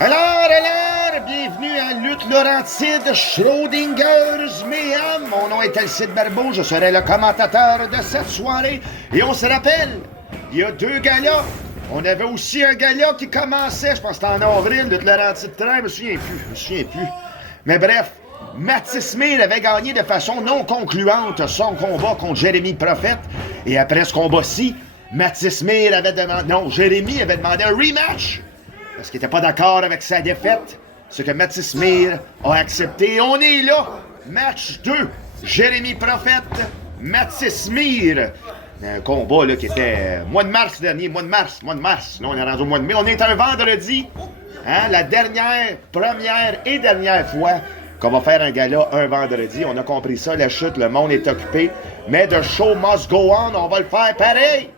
Alors, bienvenue à Lutte Laurentide, Schrödinger's Mayhem. Mon nom est Alcide Barbeau, je serai le commentateur de cette soirée. Et on se rappelle, il y a 2 galas. On avait aussi un gala qui commençait, je pense que c'était en avril, Lutte Laurentide 13, je me souviens plus. Mais bref, Mathis Mir avait gagné de façon non concluante son combat contre Jérémy Prophète. Et après ce combat-ci, Mathis Mir avait demandé... Non, Jérémy avait demandé un rematch parce qu'il n'était pas d'accord avec sa défaite, ce que Mathis Mir a accepté. Et on est là, match 2, Jérémy Prophète, Mathis Mir. Un combat là, qui était mois de mars dernier, mois de mars. Là, on est rendu au mois de mai. On est un vendredi, hein, la première et dernière fois qu'on va faire un gala un vendredi. On a compris ça, la chute, le monde est occupé. Mais the show must go on, on va le faire pareil.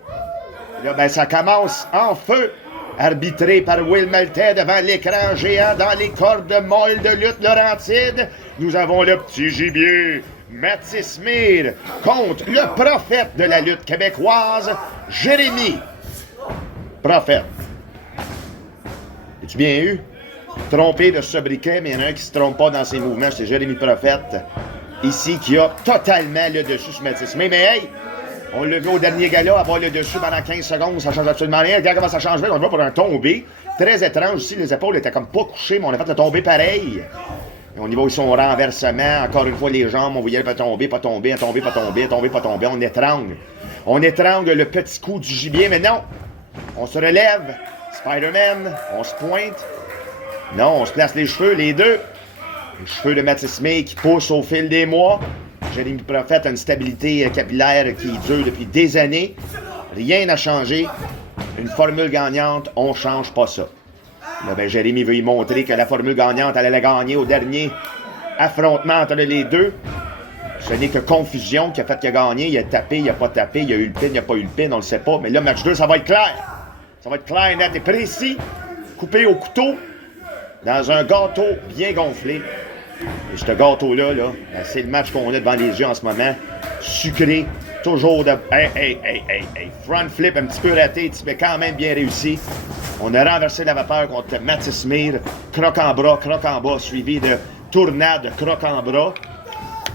Là, ben, ça commence en feu. Arbitré par Will Maltais devant l'écran géant dans les cordes molles de Lutte Laurentide. Nous avons le petit gibier, Mathis Mir, contre le prophète de la lutte québécoise, Jérémy Prophète. As-tu bien eu? Trompé de sobriquet, mais il y en a un qui se trompe pas dans ses mouvements, c'est Jérémy Prophète, ici, qui a totalement le dessus sur Mathis Mir. Mais hey! On l'a vu au dernier gala, avoir le dessus pendant 15 secondes, ça change absolument rien. Regarde comment ça change, on le voit pour un tombé. Très étrange aussi, les épaules étaient comme pas couchées, mais on a fait le tombé pareil. Et au niveau de son renversement, encore une fois, les jambes, on voyait pas tomber, on étrangle. On étrangle le petit coup du gibier, mais non! On se relève, Spider-Man, on se pointe. Non, on se place les cheveux, les deux. Les cheveux de Mathis Mir qui poussent au fil des mois. Jérémy Prophète a une stabilité capillaire qui dure depuis des années. Rien n'a changé. Une formule gagnante, on change pas ça. Là, ben, Jérémy veut y montrer que la formule gagnante, elle allait gagner au dernier affrontement entre les deux. Ce n'est que confusion qui a fait qu'il a gagné. Il a tapé, il a pas tapé, il a eu le pin, il a pas eu le pin, on le sait pas. Mais là, match 2, ça va être clair. Ça va être clair, net et précis. Coupé au couteau dans un gâteau bien gonflé. Et ce gâteau-là, là, ben, c'est le match qu'on a devant les yeux en ce moment. Sucré, toujours de... Hey. Front flip un petit peu raté, mais quand même bien réussi. On a renversé la vapeur contre Mathis Mir. Croc en bas, suivi de tournade, croc en bras.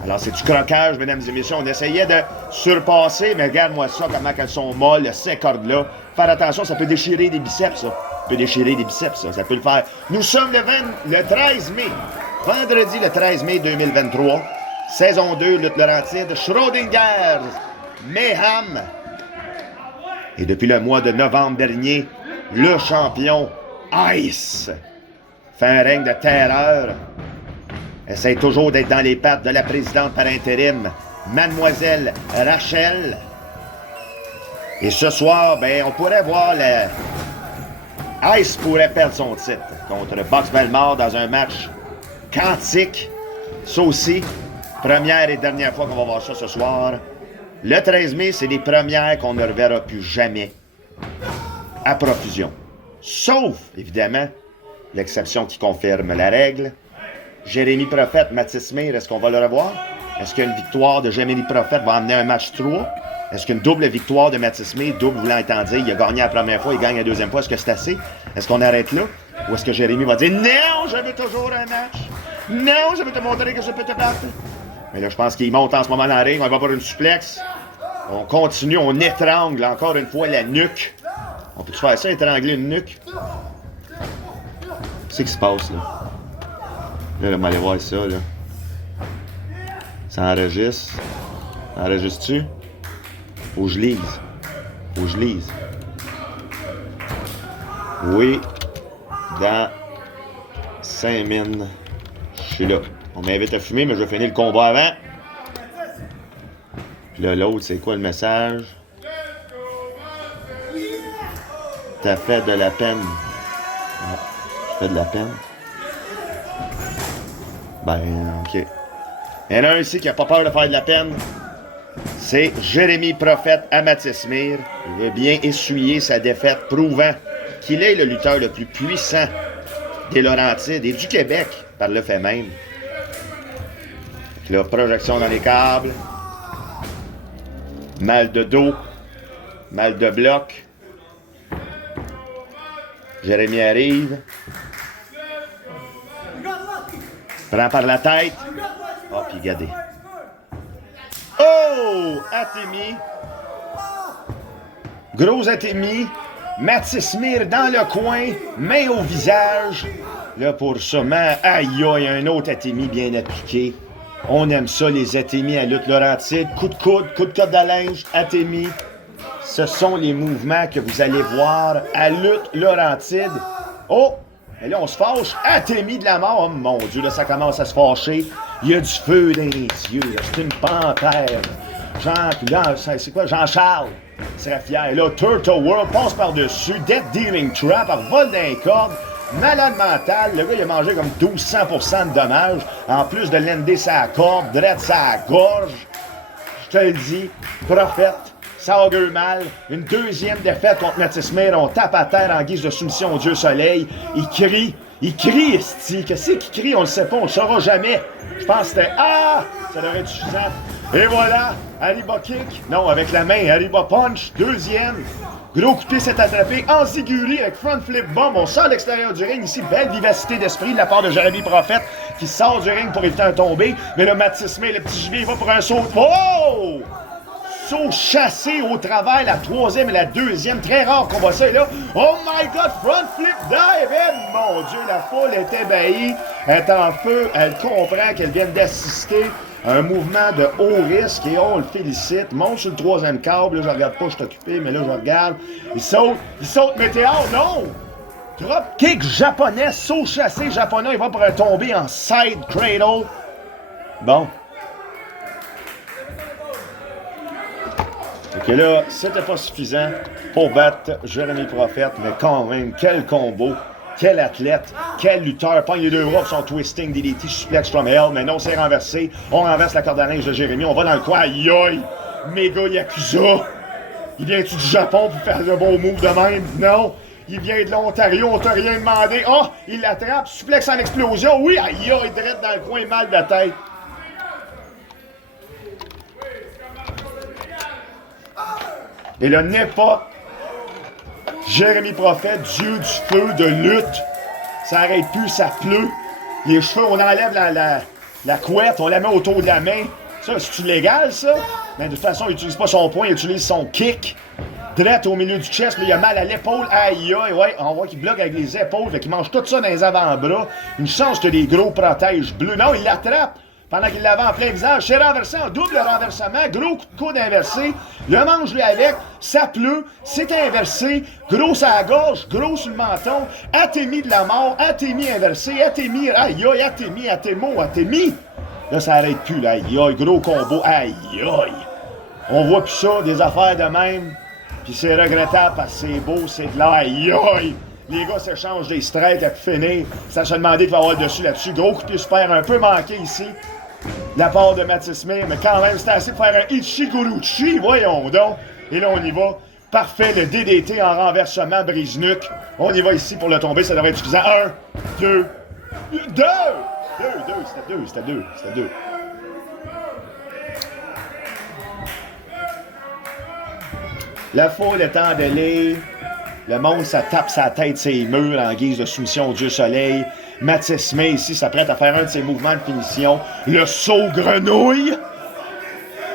Alors, c'est du croquage, mesdames et messieurs. On essayait de surpasser, mais regarde-moi ça, comment elles sont molles, ces cordes-là. Faire attention, ça peut déchirer des biceps, ça. Ça peut le faire. Nous sommes le 13 mai. Vendredi, le 13 mai 2023. Saison 2, Lutte Laurentide, Schrödinger's Mayhem. Et depuis le mois de novembre dernier, le champion Ice fait un règne de terreur. Essaye toujours d'être dans les pattes de la présidente par intérim, Mademoiselle Rachel. Et ce soir, ben, on pourrait voir Ice pourrait perdre son titre contre Box Belmore dans un match quantique. Ça aussi, première et dernière fois qu'on va voir ça ce soir. Le 13 mai, c'est les premières qu'on ne reverra plus jamais à profusion. Sauf, évidemment, l'exception qui confirme la règle. Jérémy Prophète, Mathis Mir, est-ce qu'on va le revoir? Est-ce qu'une victoire de Jérémy Prophète va amener un match 3? Est-ce qu'une double victoire de Mathis Mir, double voulant étant dire, il a gagné la première fois, il gagne la deuxième fois, est-ce que c'est assez? Est-ce qu'on arrête là? Ou est-ce que Jérémy va dire, non, je veux toujours un match? Non, je veux te montrer que je peux te battre? Mais là, je pense qu'il monte en ce moment dans la ring, on va avoir une suplex. On continue, on étrangle encore une fois la nuque. On peut-tu faire ça, étrangler une nuque? Qu'est-ce qui se passe, là? Là, on va aller voir ça, là. Ça enregistre. Enregistres-tu? Faut que je lise. Oui. Dans 5 minutes. Je suis là. On m'invite à fumer, mais je vais finir le combat avant. Puis là, l'autre, c'est quoi le message? T'as fait de la peine. Ouais. T'as fait de la peine? Ben, OK. Il y en a un ici qui n'a pas peur de faire de la peine. C'est Jérémy Prophète à Mathis Mir. Il veut bien essuyer sa défaite, prouvant qu'il est le lutteur le plus puissant des Laurentides et du Québec, par le fait même. Puis là, projection dans les câbles. Mal de dos. Mal de bloc. Jérémy arrive. Prend par la tête. Oh, puis regardez. Oh! Atemi. Gros Atemi. Mathis Mir dans le coin. Main au visage. Là, pour sûrement, aïe, aïe, un autre Atemi bien appliqué. On aime ça, les Atemi à lutte Laurentide. Coup de corde à linge, Atemi. Ce sont les mouvements que vous allez voir à lutte Laurentide. Oh! Et là, on se fâche. Atemi de la mort. Oh mon Dieu, là, ça commence à se fâcher. Il y a du feu dans les yeux. C'est une panthère. C'est quoi? Jean-Charles serait fier. Et là, Turtle World passe par-dessus. Death Dealing Trap, par vol d'un corde. Malade mental. Le gars, il a mangé comme 1200% de dommages. En plus de l'ender sa corde, drette sa gorge. Je te le dis, prophète. Ça augure mal. Une deuxième défaite contre Mathis Mir. On tape à terre en guise de soumission au Dieu Soleil. Il crie, esti. Qu'est-ce qu'il crie? On le sait pas, on le saura jamais. Je pense que c'était ah! Ça devrait être suffisant. Et voilà, Ariba Kick. Non, avec la main, Ariba Punch. Deuxième. Gros coup de pied s'est attrapé. Enziguri avec front flip bomb. On sort à l'extérieur du ring. Ici, belle vivacité d'esprit de la part de Jérémy Prophète qui sort du ring pour éviter un tombé. Mais le Mathis Mir, le petit gibier, il va pour un saut. Oh! Chassé au travers, la troisième et la deuxième. Très rare qu'on voit ça. Et là, oh my God, front flip dive! Et mon Dieu, la foule est ébahie. Elle est en feu. Elle comprend qu'elle vient d'assister à un mouvement de haut risque et on le félicite. Monte sur le troisième câble. Là, je regarde pas, je suis occupé, mais là, je regarde. Il saute météore. Non! Drop kick japonais, saut chassé japonais. Il va pour un tombé en side cradle. Bon. Ok, là, c'était pas suffisant pour battre Jérémy Prophète, mais quand même, quel combo, quel athlète, quel lutteur. Pogne les deux bras, son twisting, DDT, suplex from hell, mais non, c'est renversé. On renverse la corde à linge de Jérémy, on va dans le coin, aïe aïe, méga Yakuza. Il vient-tu du Japon pour faire le bon move de même? Non. Il vient de l'Ontario, on t'a rien demandé. Oh, il l'attrape, suplex en explosion, oui, aïe aïe, direct dans le coin, mal de la tête. Et là, n'est pas Jérémy Prophète, dieu du feu, de lutte. Ça arrête plus, ça pleut. Les cheveux, on enlève la couette, on la met autour de la main. Ça, c'est-tu légal, ça? Mais de toute façon, il n'utilise pas son poing, il utilise son kick. Drette au milieu du chest, mais il a mal à l'épaule. Aïe, aïe, ouais, on voit qu'il bloque avec les épaules, fait qu'il mange tout ça dans les avant-bras. Une chance que des gros protèges bleus. Non, il l'attrape. Pendant qu'il l'avait en plein visage, c'est renversé en double renversement, gros coup de coude inversé, le mange lui avec, ça pleut, c'est inversé, gros à la gorge, gros sur le menton, Atemi de la mort, Atemi inversé, Atemi, aïe aïe, Atemi, Atemo, Atemi. Là, ça arrête plus, là, aïe aïe, gros combo, aïe aïe. On voit plus ça, des affaires de même, puis c'est regrettable parce que c'est beau, c'est de l'aïe aïe. Les gars s'échangent des strikes à finir, ça se demandait qu'il va y avoir le dessus là-dessus, gros coup de pied super un peu manqué ici. De la part de Mathis Mir, mais quand même, c'était assez pour faire un Ichiguruchi, voyons donc. Et là, on y va. Parfait, le DDT en renversement brise-nuque. On y va ici pour le tomber, ça devrait être suffisant. 1, 2, 2! C'était deux. La foule est embellée. Le monde, ça tape sa tête, ses murs en guise de soumission au Dieu Soleil. Mathis Mir ici s'apprête à faire un de ses mouvements de finition. Le saut grenouille.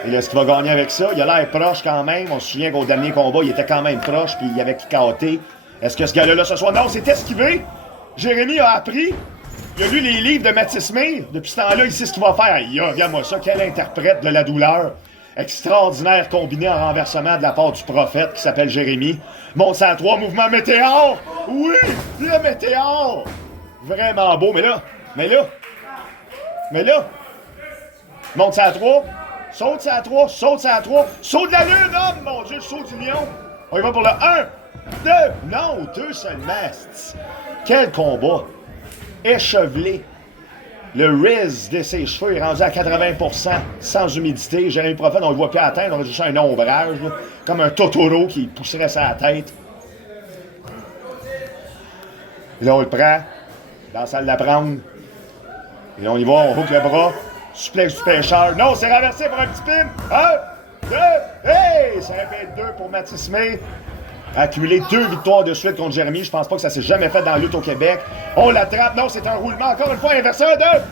Et là, est-ce qu'il va gagner avec ça? Il a l'air proche quand même. On se souvient qu'au dernier combat, il était quand même proche puis il avait kické. Est-ce que ce gars-là, ce soir? Non, c'est esquivé. Jérémy a appris. Il a lu les livres de Mathis Mir. Depuis ce temps-là, il sait ce qu'il va faire. Aïe, regarde-moi ça. Quel interprète de la douleur. Extraordinaire combiné en renversement de la part du prophète qui s'appelle Jérémy. Monte ça à 3, mouvement météore! Oui! Le météore! Vraiment beau, mais là! Monte ça à 3, saute ça à 3, saut de la lune! Oh mon Dieu, le saut du lion! On y va pour le 1, 2, non, 2 seulement! Quel combat! Échevelé! Le Riz de ses cheveux est rendu à 80%, sans humidité. Jérémy Prophète, on le voit plus atteindre, on a juste un ombrage, là, comme un Totoro qui pousserait sa tête. Et là, on le prend, dans la salle d'apprendre. Et là, on y va, on hook le bras, suplex du pêcheur. Non, c'est renversé pour un petit pin. 1, 2, hey! Ça répète 2 pour Mathis Mir. a accumulé 2 victoires de suite contre Jérémy. Je pense pas que ça s'est jamais fait dans la lutte au Québec. On l'attrape. Non, c'est un roulement. Encore une fois, inversé.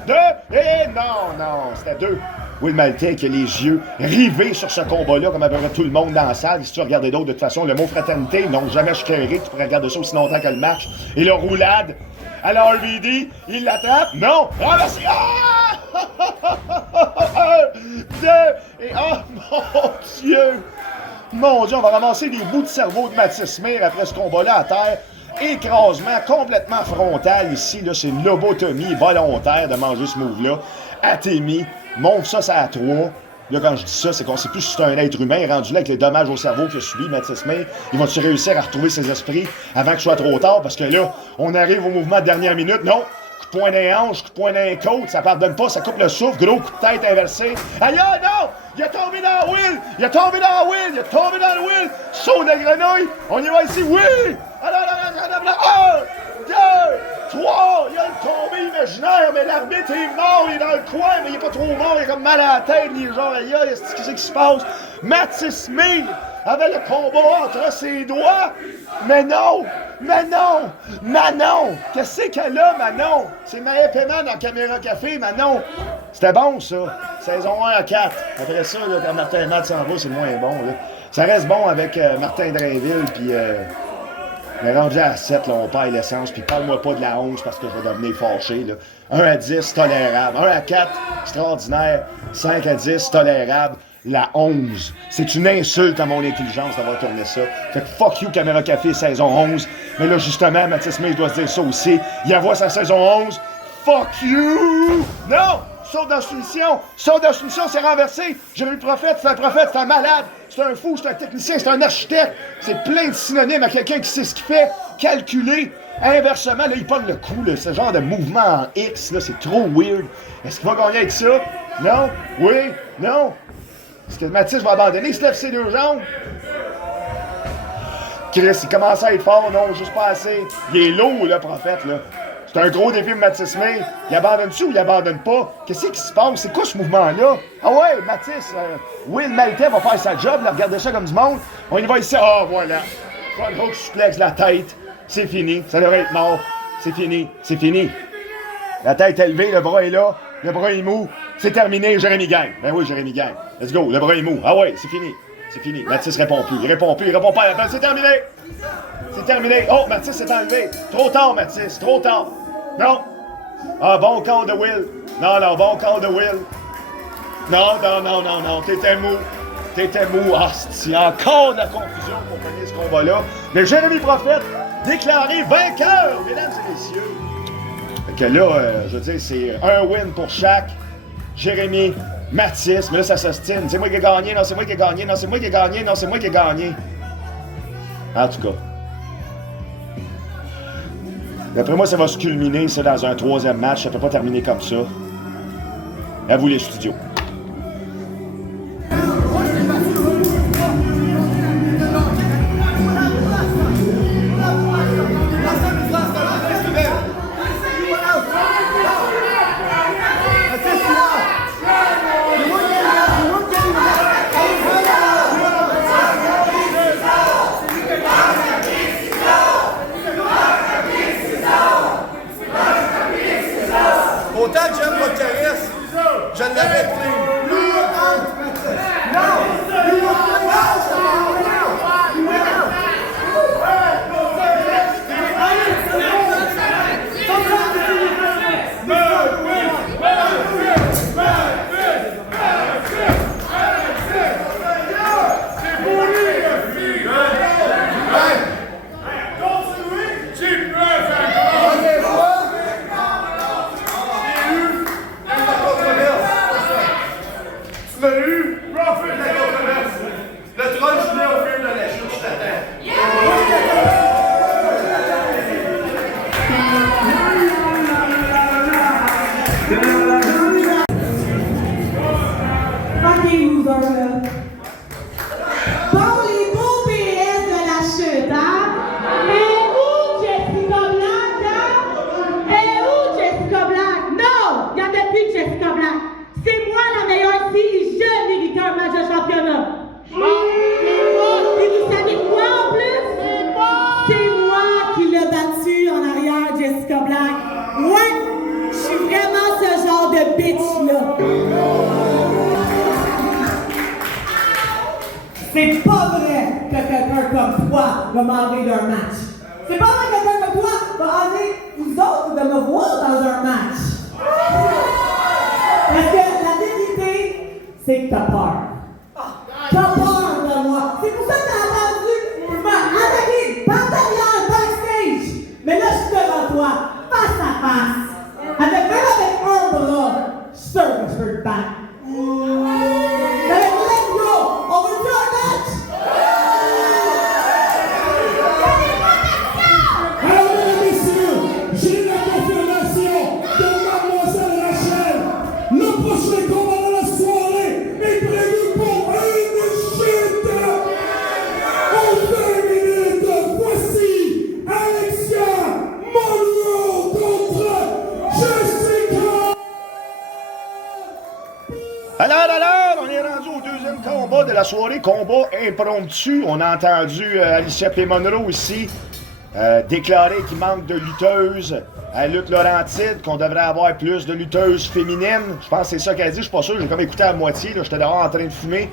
2. Et non, c'était 2. Will Maltais qui a les yeux rivés sur ce combat-là, comme à peu près tout le monde dans la salle. Si tu regardais d'autres, de toute façon, le mot fraternité, non, jamais je créerais que tu pourrais regarder ça aussi longtemps que le match. Et le roulade. Alors, RVD, il l'attrape. Non! Ah, merci! Ah! Et oh, mon Dieu! Mon Dieu, on va ramasser des bouts de cerveau de Mathis Mir après ce combat-là à terre. Écrasement complètement frontal ici. Là, c'est une lobotomie volontaire de manger ce move-là. Atémie, monte ça à 3. Là, quand je dis ça, c'est qu'on sait plus si c'est un être humain rendu là avec les dommages au cerveau qu'il a subi, Mathis Mir. Il va-tu réussir à retrouver ses esprits avant que ce soit trop tard? Parce que là, on arrive au mouvement de dernière minute. Non! Coup de poing dans les hanches, coup de poing dans les côtes, ça pardonne pas, ça coupe le souffle, gros coup de tête inversé. Aïe, non! Il a tombé dans la Will! Il a tombé dans la Will! Il a tombé dans le Will! Saut de grenouille! On y va ici, oui! Un, 2, 3! Il a le tombé imaginaire, mais l'arbitre est mort, il est dans le coin, mais il est pas trop mort, il est comme mal à la tête, il est genre, aïe, qu'est-ce qui se passe? Mathis Mir avait le combat entre ses doigts! Mais non! Manon! Qu'est-ce qu'elle a, Manon? C'est Maë Paiement dans Caméra Café, Manon! C'était bon, ça. Saison 1 à 4. Après ça, là, quand Martin Matt s'en va, c'est moins bon. Là. Ça reste bon avec Martin Drainville, puis... mais rendu à 7, là, on perd l'essence, puis parle-moi pas de la 11 parce que je vais devenir fâché. Là. 1 à 10, tolérable. 1 à 4, extraordinaire. 5 à 10, tolérable. La 11. C'est une insulte à mon intelligence d'avoir tourné ça. Fait que fuck you, Caméra Café, saison 11. Mais là, justement, Mathis Mir doit se dire ça aussi. Il envoie sa saison 11. Fuck you! Non! Saut dans soumission! Saut dans soumission, c'est renversé! Jérémy Prophète, c'est un prophète, c'est un malade! C'est un fou, c'est un technicien, c'est un architecte! C'est plein de synonymes à quelqu'un qui sait ce qu'il fait. Calculé! Inversement, là, il pogne le coup, là, ce genre de mouvement en X, là, c'est trop weird. Est-ce qu'il va gagner avec ça? Non? Oui? Non? Est-ce que Mathis va abandonner? Il se lève ses 2 jambes? Chris, il commence à être fort, non, juste pas assez. Il est lourd, le prophète, là. C'est un gros défi de Mathis Mir. Il abandonne-tu ou il abandonne pas? Qu'est-ce qui se passe? C'est quoi ce mouvement-là? Ah ouais, Mathis, Will Maltais va faire sa job, là, regardez ça comme du monde. On y va ici. Ah, voilà. Front hook suplex la tête. C'est fini. Ça devrait être mort. C'est fini. La tête est levée, le bras est là. Le bras est mou. C'est terminé, Jérémy gagne. Ben oui, Jérémy gagne. Let's go, le bras est mou. Ah ouais, c'est fini. Mathis répond plus. Il répond pas à l'appel. C'est terminé. Oh, Mathis s'est enlevé. Trop tard, Mathis. Trop tard. Non. Ah, bon call de Will. Non, bon call de Will. Non. T'étais mou. Ah, c'est encore de la confusion pour gagner ce combat-là. Mais Jérémy Prophète, déclaré vainqueur, mesdames et messieurs. Fait que là, je veux dire, c'est un win pour chaque. Jérémy, Mathis, mais là, ça s'ostine. C'est moi qui ai gagné, non, c'est moi qui ai gagné. En tout cas. D'après moi, ça va se culminer, ça, dans un 3e match. Ça peut pas terminer comme ça. À vous, les studios. Autant que j'aime votre charisme, je l'avais tous les Black. Ouais, je suis vraiment ce genre de bitch-là. C'est pas vrai que quelqu'un comme toi va m'enlever d'un match. C'est pas vrai que quelqu'un comme toi va enlever vous autres de me voir dans un match. Parce que la vérité, c'est que t'as peur. T'as peur de moi. C'est pour ça que t'as entendu m'attaquer par derrière, backstage. Mais là, je suis devant toi, face à face. Même avec un bras, je suis sûr que je peux te battre. Let's go! On veut faire un match! Alors, mesdames et messieurs, j'ai la confirmation de Mademoiselle Rachel. Le prochain combat de la soirée est prévu pour une chute. En 20 minutes, voici Alexia Monroe contre Jessica. Alors, on est rendu au deuxième combat de la soirée, combat impromptu. On a entendu Alicia P. Monroe ici déclarer qu'il manque de lutteuses à Lutte Laurentide, qu'on devrait avoir plus de lutteuses féminines. Je pense que c'est ça qu'elle a dit, je suis pas sûr, j'ai comme écouté à moitié, j'étais dehors en train de fumer.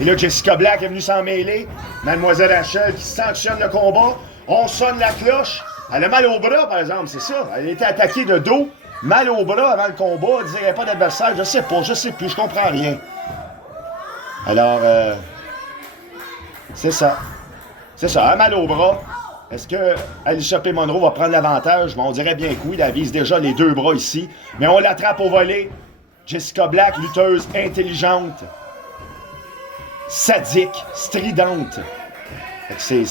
Et là, Jessica Black est venue s'en mêler. Mademoiselle Rachel qui sanctionne le combat. On sonne la cloche. Elle a mal au bras, par exemple, c'est ça. Elle a été attaquée de dos. Mal au bras avant le combat, elle disait qu'il n'y avait pas d'adversaire, je sais pas, je sais plus, je comprends rien. Alors, c'est ça. C'est ça, elle a mal au bras. Est-ce que Alicia P. Monroe va prendre l'avantage? On dirait bien que oui, elle vise déjà les deux bras ici. Mais on l'attrape au volet. Jessica Black, lutteuse intelligente, sadique, stridente. C'est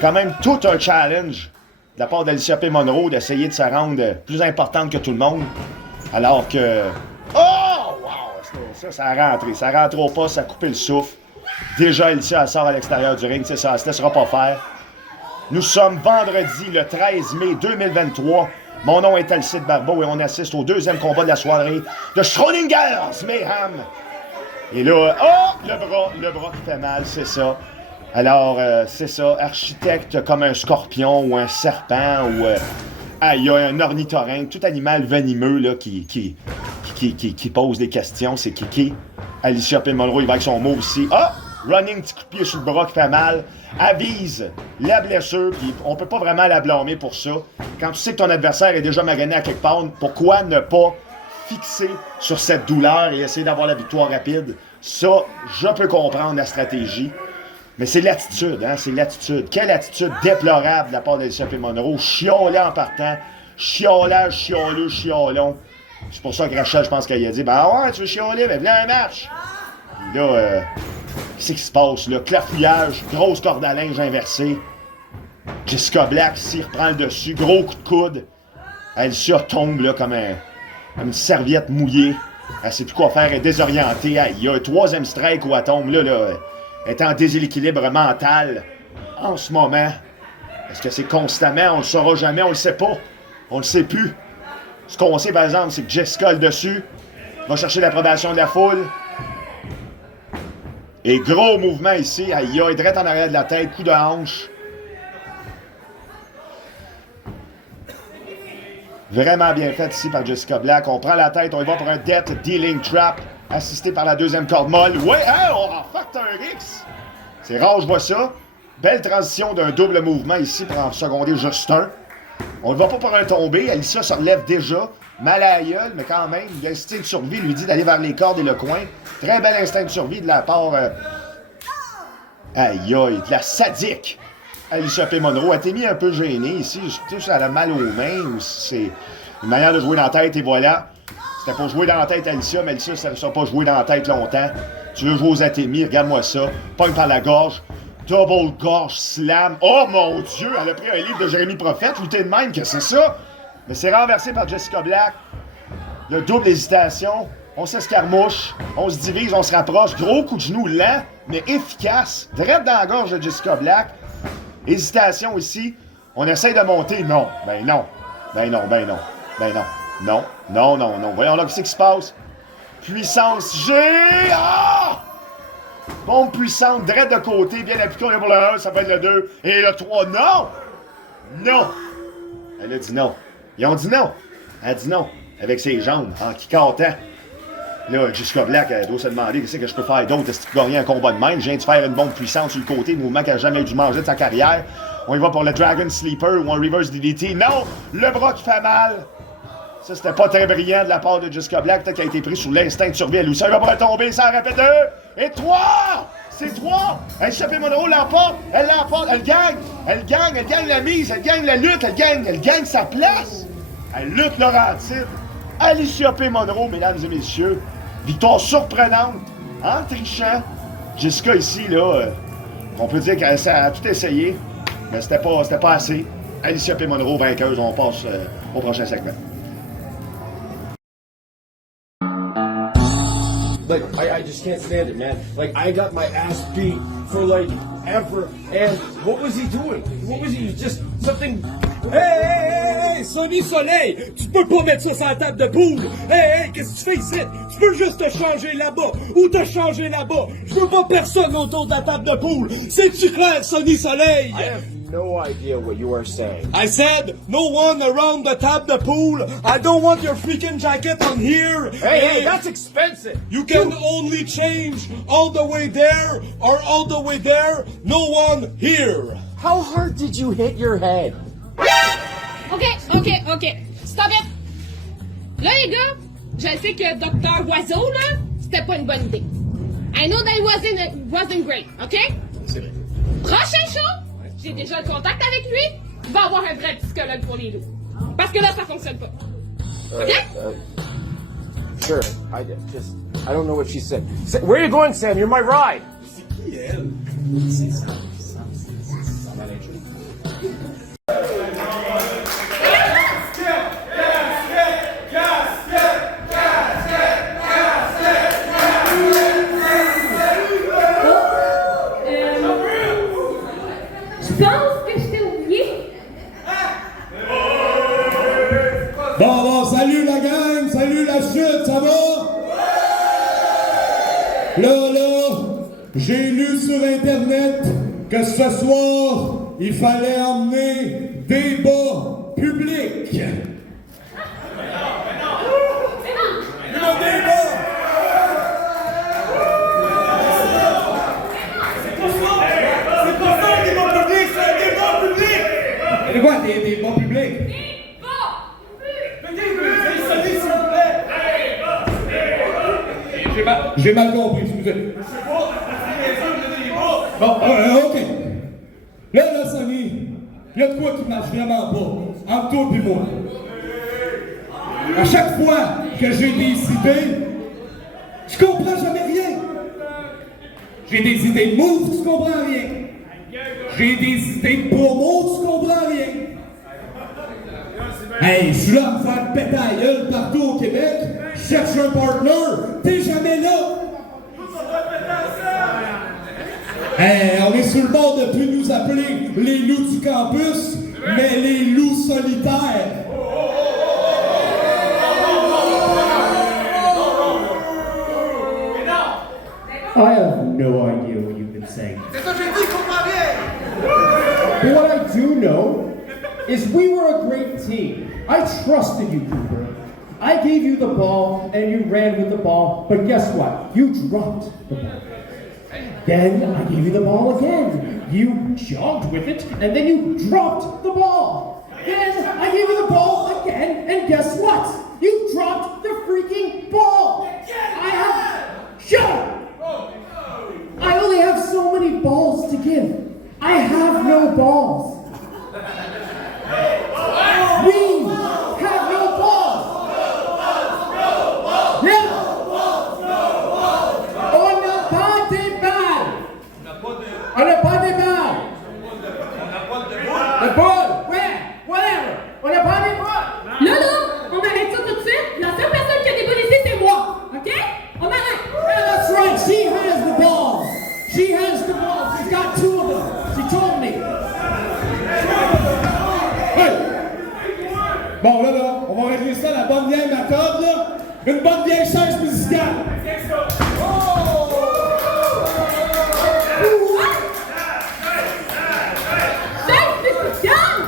quand même tout un challenge de la part d'Alicia P. Monroe d'essayer de se rendre plus importante que tout le monde. Alors que... Oh! Wow! Ça a rentré. Ça rentre pas, ça a coupé le souffle. Déjà, Alicia, elle sort à l'extérieur du ring. Ça ne se laissera pas faire. Nous sommes vendredi, le 13 mai 2023. Mon nom est Alcide Barbeau et on assiste au deuxième combat de la soirée de Schrodinger's Mayhem. Et là, oh! Le bras qui fait mal, c'est ça. Alors, c'est ça, architecte comme un scorpion ou un serpent ou il y a un ornithorynque, tout animal venimeux là, qui pose des questions, c'est Kiki. Alicia P. Monroe, il va avec son mot aussi. Ah! Running, petit coup de pied sur le bras qui fait mal. Avise la blessure, puis on peut pas vraiment la blâmer pour ça. Quand tu sais que ton adversaire est déjà magané à quelque part, pourquoi ne pas fixer sur cette douleur et essayer d'avoir la victoire rapide? Ça, je peux comprendre la stratégie. Mais c'est l'attitude, hein, c'est l'attitude. Quelle attitude déplorable de la part d'Alicia P. Monroe. Chialant en partant. Chiolage, chioleux, chiolon. C'est pour ça que Rachel, je pense qu'elle a dit, ben ouais, tu veux chialer, ben viens un match. Puis là, qu'est-ce qui se passe, là? Clafouillage, grosse corde à linge inversée. Jessica Black, ici, reprend le dessus, gros coup de coude. Alicia tombe, là, comme une serviette mouillée. Elle sait plus quoi faire, elle est désorientée. Il y a un troisième strike où elle tombe, là, elle est en déséquilibre mental en ce moment. Est-ce que c'est constamment? On le saura jamais, on le sait pas. On le sait plus. Ce qu'on sait, par exemple, c'est que Jessica, le dessus, va chercher l'approbation de la foule. Et gros mouvement ici. Il y a direct en arrière de la tête, coup de hanche. Vraiment bien fait ici par Jessica Black. On prend la tête, on y va pour un Death Dealing Trap, assisté par la deuxième corde molle. Ouais, hein, on a fait un X. C'est rare, je vois ça. Belle transition d'un double mouvement ici pour en seconder juste un. On ne va pas pour un tombé. Alicia se relève déjà. Mal à la gueule, mais quand même, l'instinct de survie lui dit d'aller vers les cordes et le coin. Très bel instinct de survie de la part... Aïe aïe, de la sadique. Alicia P. Monroe, elle t'est mis un peu gênée ici. Je sais si elle a mal aux mains ou si c'est une manière de jouer dans la tête et voilà. C'était pour jouer dans la tête Alicia, mais Alicia, ça ne sera pas jouer dans la tête longtemps. Tu veux jouer aux atémies, regarde-moi ça. Pogne par la gorge. Double gorge slam. Oh mon Dieu, elle a pris un livre de Jérémy Prophète, lutter de même, que c'est ça? Mais c'est renversé par Jessica Black. Le double hésitation. On s'escarmouche, on se divise, on se rapproche. Gros coup de genou lent, mais efficace. Direct dans la gorge de Jessica Black. Hésitation ici. On essaye de monter. Non. Ben non. Ben non, ben non. Ben non. Non. Non, non, non. Voyons là, qu'est-ce qui se passe? Puissance G! Ah! Bombe puissante, direct de côté, bien appliqué. On est pour le 1, ça va être le 2. Et le 3, non! Non! Elle a dit non. Ils ont dit non. Elle a dit non, avec ses jambes, en kickatant. Là, Jessica Black, elle doit se demander qu'est-ce que je peux faire d'autre. Est-ce que tu gagner un combat de même? Je viens de faire une bombe puissante sur le côté, le mouvement qu'elle n'a jamais dû manger de sa carrière. On y va pour le Dragon Sleeper ou un Reverse DDT. Non! Le bras qui fait mal! Ça, c'était pas très brillant de la part de Jessica Black. Peut-être qu'elle a été prise sous l'instinct de survie. Elle aussi, elle va pas tomber, ça répète 2 et 3! C'est 3! Elle Échappée Monroe l'emporte, elle gagne la mise, elle gagne la lutte, elle gagne sa place. Elle lutte Laurentide. Alicia P. Monroe, mesdames et messieurs. Victoire surprenante, en trichant. Jessica ici, là, on peut dire qu'elle a tout essayé, mais c'était pas assez. Alicia P. Monroe, vainqueuse, on passe au prochain segment. Like, I just can't stand it, man. Like, I got my ass beat for, like, ever. And what was he doing? What was he? Just something... Hey, Sonny Soleil, tu peux pas mettre ça sur la table de poule. Hey, qu'est-ce que tu fais ici? Tu peux juste te changer là-bas ou te changer là-bas. Je veux pas personne autour de la table de poule. C'est-tu clair, Sonny Soleil? I have no idea what you are saying. I said, no one around the table de poule. I don't want your freaking jacket on here. Hey, that's expensive. You can only change all the way there or all the way there. No one here. How hard did you hit your head? OK. Stop it! Là, les gars, je sais que Dr. Oiseau, là, c'était pas une bonne idée. I know that it wasn't great, OK? C'est vrai. Prochain show, j'ai déjà le contact avec lui, il va avoir un vrai psychologue pour les loups. Parce que là, ça fonctionne pas. OK? Sure, I don't know what she said. Where are you going, Sam? You're my ride. Je pense que je t'ai oublié. Bon, salut la gang, salut la chute, ça va? Là, j'ai lu sur Internet que ce soir, il fallait emmener des bas publics. C'est quoi, des bas publics? J'ai mal compris, excusez. Bon, OK. Là, Sonny, il y a de quoi qui marche vraiment pas, entre toi et moi. À chaque fois que j'ai des idées, tu comprends jamais rien. J'ai des idées de move, tu comprends rien. J'ai des idées de promo, tu comprends rien. Hey, je suis là à me faire péter la gueule partout au Québec. Je cherche un partner, t'es jamais là. Hey, on est sur le bord de plus nous appeler les loups du campus, mais les loups solitaires. I have no idea what you've been saying. But what I do know is we were a great team. I trusted you, Cooper. I gave you the ball and you ran with the ball, but guess what? You dropped the ball. Then I gave you the ball again. You jogged with it and then you dropped the ball. Then I gave you the ball again and guess what? You dropped the freaking ball. Shut up! I only have so many balls to give. I have no balls. We have no balls. Yeah. On n'a pas de balles. On n'a pas de balles. The ball, where? Whatever. On n'a pas de balles. Là, on arrête ça tout de suite. La seule personne qui a des balles ici, c'est moi. OK? On arrête. Yeah, that's right. She has the balls. She has the balls. She's got two of them. She told me. Hey! Bon, là, on va régler ça à la bonne vieille méthode, là. Une bonne vieille chaise musicale. Chaise musicale?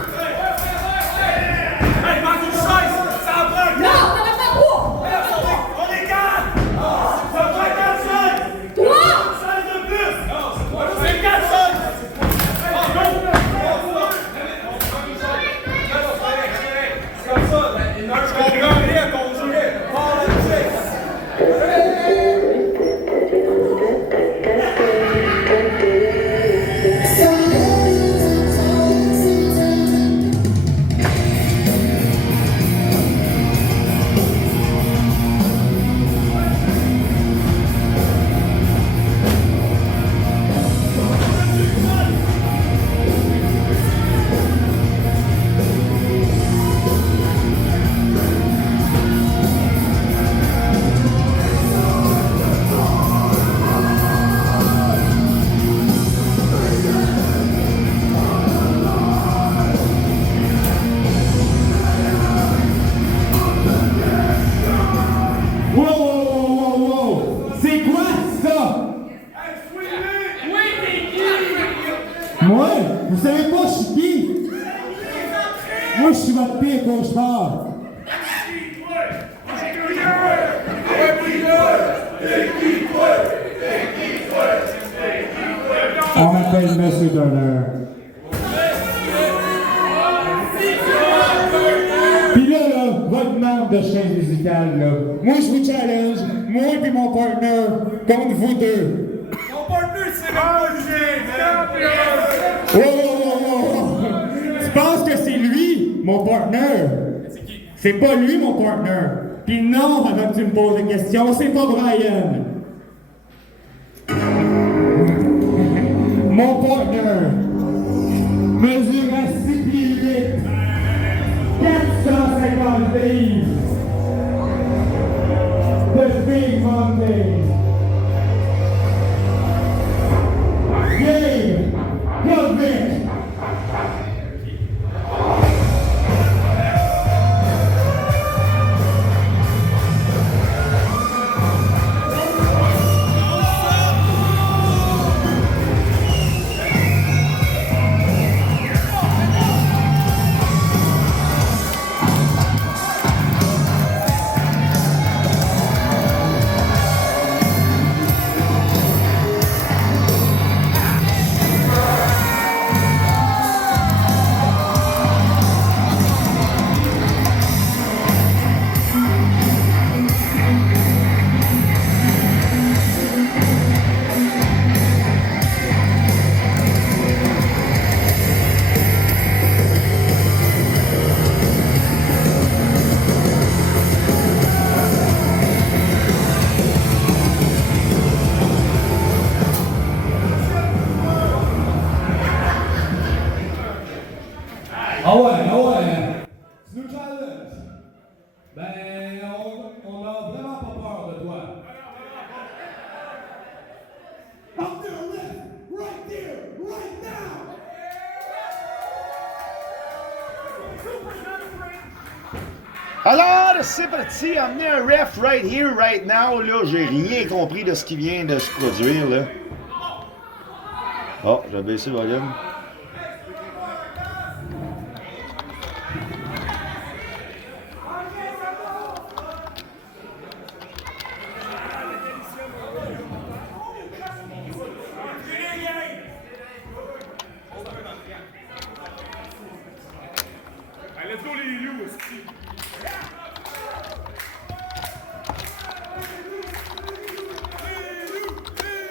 Moi, je suis votre pire cauchemar. On m'appelle Monsieur Turner. Pis là, votre membre de chaise musicale, là, moi je vous challenge, moi et mon partner, contre vous deux. Mon partner, c'est le Tu penses que c'est lui, mon partner? C'est qui? C'est pas lui, mon partner. Pis non, avant que tu me poses des questions, c'est pas Brian. Mon partner mesure à 6 pieds 8, 450 livres. The Big Monday. Gabe Kovic. Ah ouais. Tu nous challenges. Ben, on a vraiment pas peur de toi. Up there, left, right there, right now. Alors, c'est parti, amener un ref right here, right now, là, j'ai rien compris de ce qui vient de se produire, là. Oh, j'ai baissé le volume. Allez, let's go les loups aussi.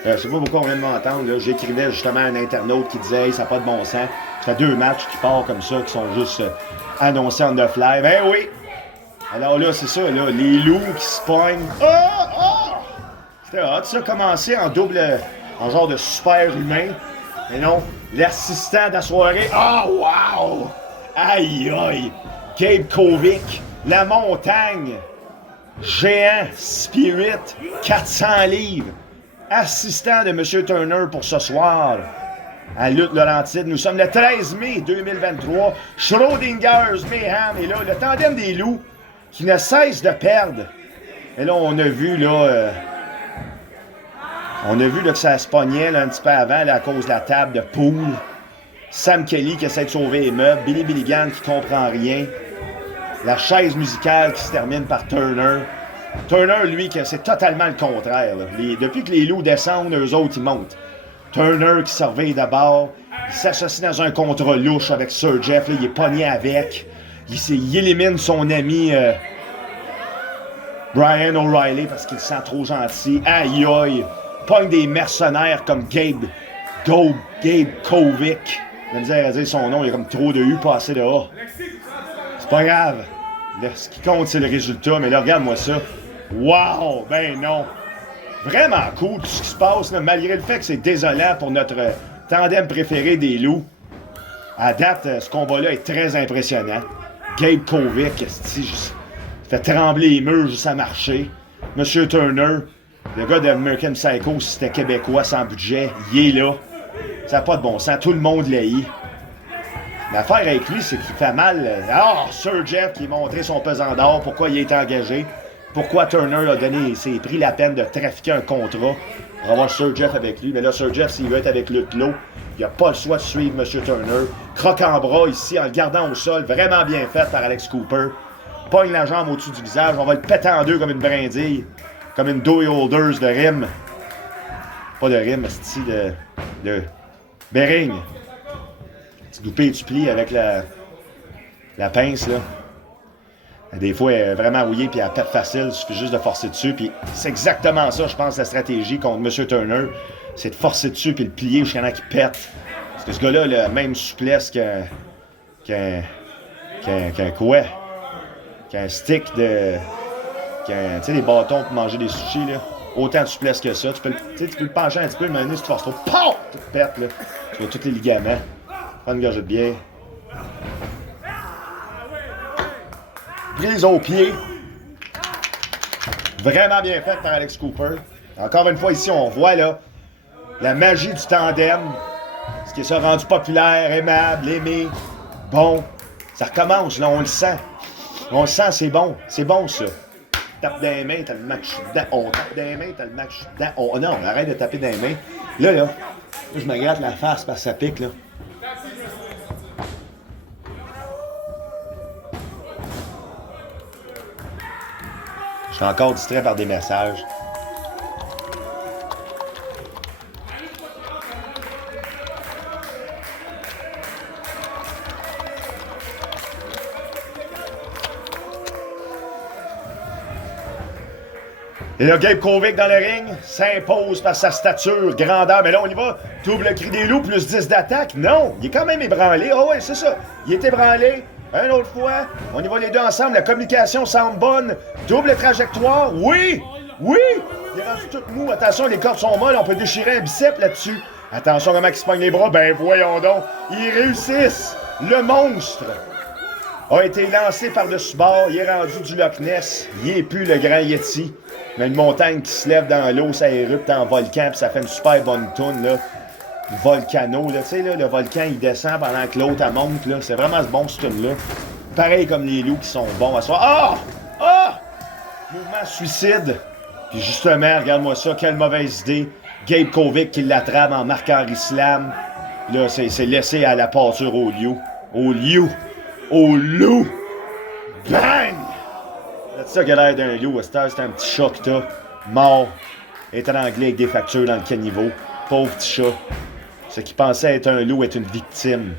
Je sais pas pourquoi on vient de m'entendre, là. J'écrivais justement à un internaute qui disait hey, ça n'a pas de bon sens. Ça fait 2 matchs qui partent comme ça, qui sont juste annoncés en off live. Ben oui! Alors là, c'est ça, là, les loups qui se pognent. Oh! C'était hot, ça, commencé en double, en genre de super humain. Mais non, l'assistant de la soirée. Oh, wow! Aïe, aïe! Gabe Kovic, la montagne, géant, spirit, 400 livres. Assistant de M. Turner pour ce soir à Lutte Laurentide. Nous sommes le 13 mai 2023. Schrodinger's Mayhem est là. Le tandem des loups qui ne cesse de perdre. Et là, on a vu là, que ça se pognait là, un petit peu avant là, à cause de la table de poule. Sam Kelly qui essaie de sauver les meubles. Billy Billigan qui comprend rien. La chaise musicale qui se termine par Turner. Turner, lui, c'est totalement le contraire. Depuis que les loups descendent, eux autres, ils montent. Turner qui surveille d'abord. Il s'associe dans un contrat louche avec Sir Jeff. Là, il est pogné avec. Il élimine son ami Brian O'Reilly parce qu'il se sent trop gentil. Aïe aïe. Pogne des mercenaires comme Gabe Kovic. J'ai misère à dire son nom, il y a comme trop de U, pas assez de A. C'est pas grave. Là, ce qui compte, c'est le résultat. Mais là, regarde-moi ça. Wow! Ben non! Vraiment cool tout ce qui se passe, là, malgré le fait que c'est désolant pour notre tandem préféré des loups. À date, ce combat-là est très impressionnant. Gabe Kovic, fait trembler les murs juste à marcher. Monsieur Turner, le gars d'American Psycho, si c'était québécois sans budget, il est là. Ça n'a pas de bon sens, tout le monde l'haït. L'affaire avec lui, c'est qu'il fait mal. Sir Jeff qui a montré son pesant d'or, pourquoi il est engagé. pourquoi Turner s'est pris la peine de trafiquer un contrat pour avoir Sir Jeff avec lui. Mais là, Sir Jeff, s'il veut être avec Luke Lowe, il n'a pas le choix de suivre M. Turner. Croque en bras ici, en le gardant au sol. Vraiment bien fait par Alex Cooper. Pogne la jambe au-dessus du visage. On va le péter en deux comme une brindille. Comme une Dewey Holders de rime. Pas de rime, mais c'est de Bering. Petit doupé du pli avec la pince, là. Des fois, elle est vraiment rouillée puis elle pète facile. Il suffit juste de forcer dessus. Puis c'est exactement ça, je pense, la stratégie contre M. Turner. C'est de forcer dessus puis de plier jusqu'à temps qu'il pète. Parce que ce gars-là a la même souplesse qu'un stick de... Tu sais, des bâtons pour manger des sushis, là. Autant de souplesse que ça. Tu peux le pencher un petit peu, mais si tu forces trop, POW! Tu te pètes, là. Tu vois tous les ligaments. Prends une gorgée de bière. Prise au pied. Vraiment bien faite par Alex Cooper. Encore une fois, ici, on voit là la magie du tandem. Ce qui est rendu populaire, aimable, aimé. Bon. Ça recommence, là, on le sent. On le sent, c'est bon. C'est bon, ça. Tape dans les mains, t'as le match dedans. On tape dans les mains, t'as le match dedans. Oh non, arrête de taper dans les mains. Là, je me gratte la face parce que ça pique, là. Je suis encore distrait par des messages. Et là, Gabe Kovic dans le ring s'impose par sa stature, grandeur. Mais là, on y va. Double cri des loups, plus 10 d'attaque. Non, il est quand même ébranlé. Ah ouais, c'est ça. Il est ébranlé. Une autre fois. On y va les deux ensemble. La communication semble bonne. Double trajectoire. Oui! Oui! Il est rendu tout mou. Attention, les cordes sont molles. On peut déchirer un bicep là-dessus. Attention comment il se pogne les bras. Ben voyons donc. Ils réussissent. Le monstre a été lancé par-dessus bord. Il est rendu du Loch Ness. Il est plus le grand Yeti. Mais une montagne qui se lève dans l'eau, ça érupte en volcan, puis ça fait une super bonne toune, là. Volcano, là, tu sais, là, le volcan, il descend pendant que l'autre, elle monte, là. C'est vraiment ce bon, ce tune-là. Pareil comme les loups qui sont bons à soi. Ah! Ah! Mouvement suicide. Puis justement, regarde-moi ça, quelle mauvaise idée. Gabe Kovic qui l'attrape en marquant Islam. Là, c'est laissé à la pâture au lieu. Au lieu. Au loup! Bang! C'est ça qui a l'air d'un loup. C'est un petit chat que t'as. Mort. Étranglé avec des fractures dans le caniveau. Pauvre petit chat. Ce qui pensait être un loup est une victime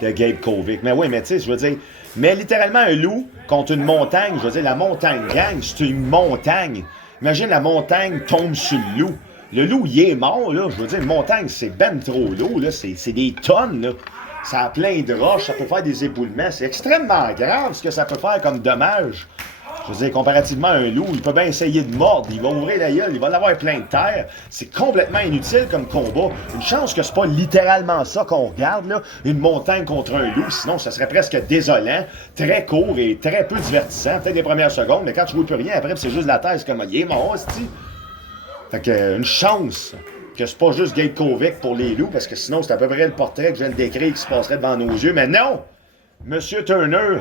de Gabe Kovic. Mais oui, mais tu sais, je veux dire, mais littéralement un loup contre une montagne, je veux dire, la montagne gagne, c'est une montagne. Imagine la montagne tombe sur le loup. Le loup, il est mort, là. Je veux dire, une montagne, c'est ben trop lourd, là. C'est des tonnes, là. Ça a plein de roches, ça peut faire des éboulements. C'est extrêmement grave ce que ça peut faire comme dommage. Je veux dire, comparativement à un loup, il peut bien essayer de mordre, il va ouvrir la gueule, il va l'avoir plein de terre. C'est complètement inutile comme combat. Une chance que c'est pas littéralement ça qu'on regarde, là, une montagne contre un loup, sinon ça serait presque désolant, très court et très peu divertissant, peut-être les premières secondes, mais quand tu vois plus rien, après c'est juste la terre, c'est comme, il est mort, c'ti. Fait que, une chance que c'est pas juste Gabe Kovic pour les loups, parce que sinon c'est à peu près le portrait que je viens de décrire qui se passerait devant nos yeux, mais non! Monsieur Turner,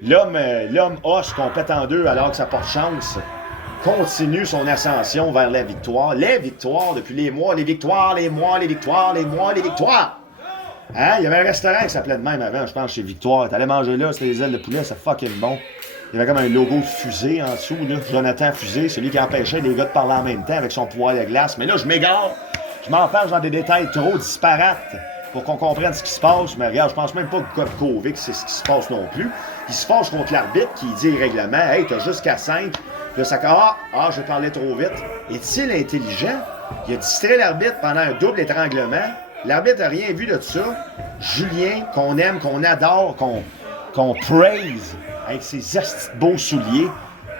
l'homme os qu'on pète en deux alors que ça porte chance, continue son ascension vers la victoire. Les victoires depuis les mois, les victoires, les mois, les victoires, les mois, les victoires. Hein? Il y avait un restaurant qui s'appelait de même avant, je pense, chez Victoire. T'allais manger là, c'était des ailes de poulet, c'est fucking bon. Il y avait comme un logo de fusée en dessous, là. Jonathan Fusée, celui qui empêchait les gars de parler en même temps avec son pouvoir de glace. Mais là, je m'égare. Je m'enferme dans des détails trop disparates pour qu'on comprenne ce qui se passe. Mais regarde, je pense même pas que Kovic, c'est ce qui se passe non plus. Il se fâche contre l'arbitre qui dit règlement, hey, t'as jusqu'à 5. Là, ça je parlais trop vite. Est-il intelligent? Il a distrait l'arbitre pendant un double étranglement. L'arbitre n'a rien vu de ça. Julien, qu'on aime, qu'on adore, qu'on praise avec ses astis de beaux souliers.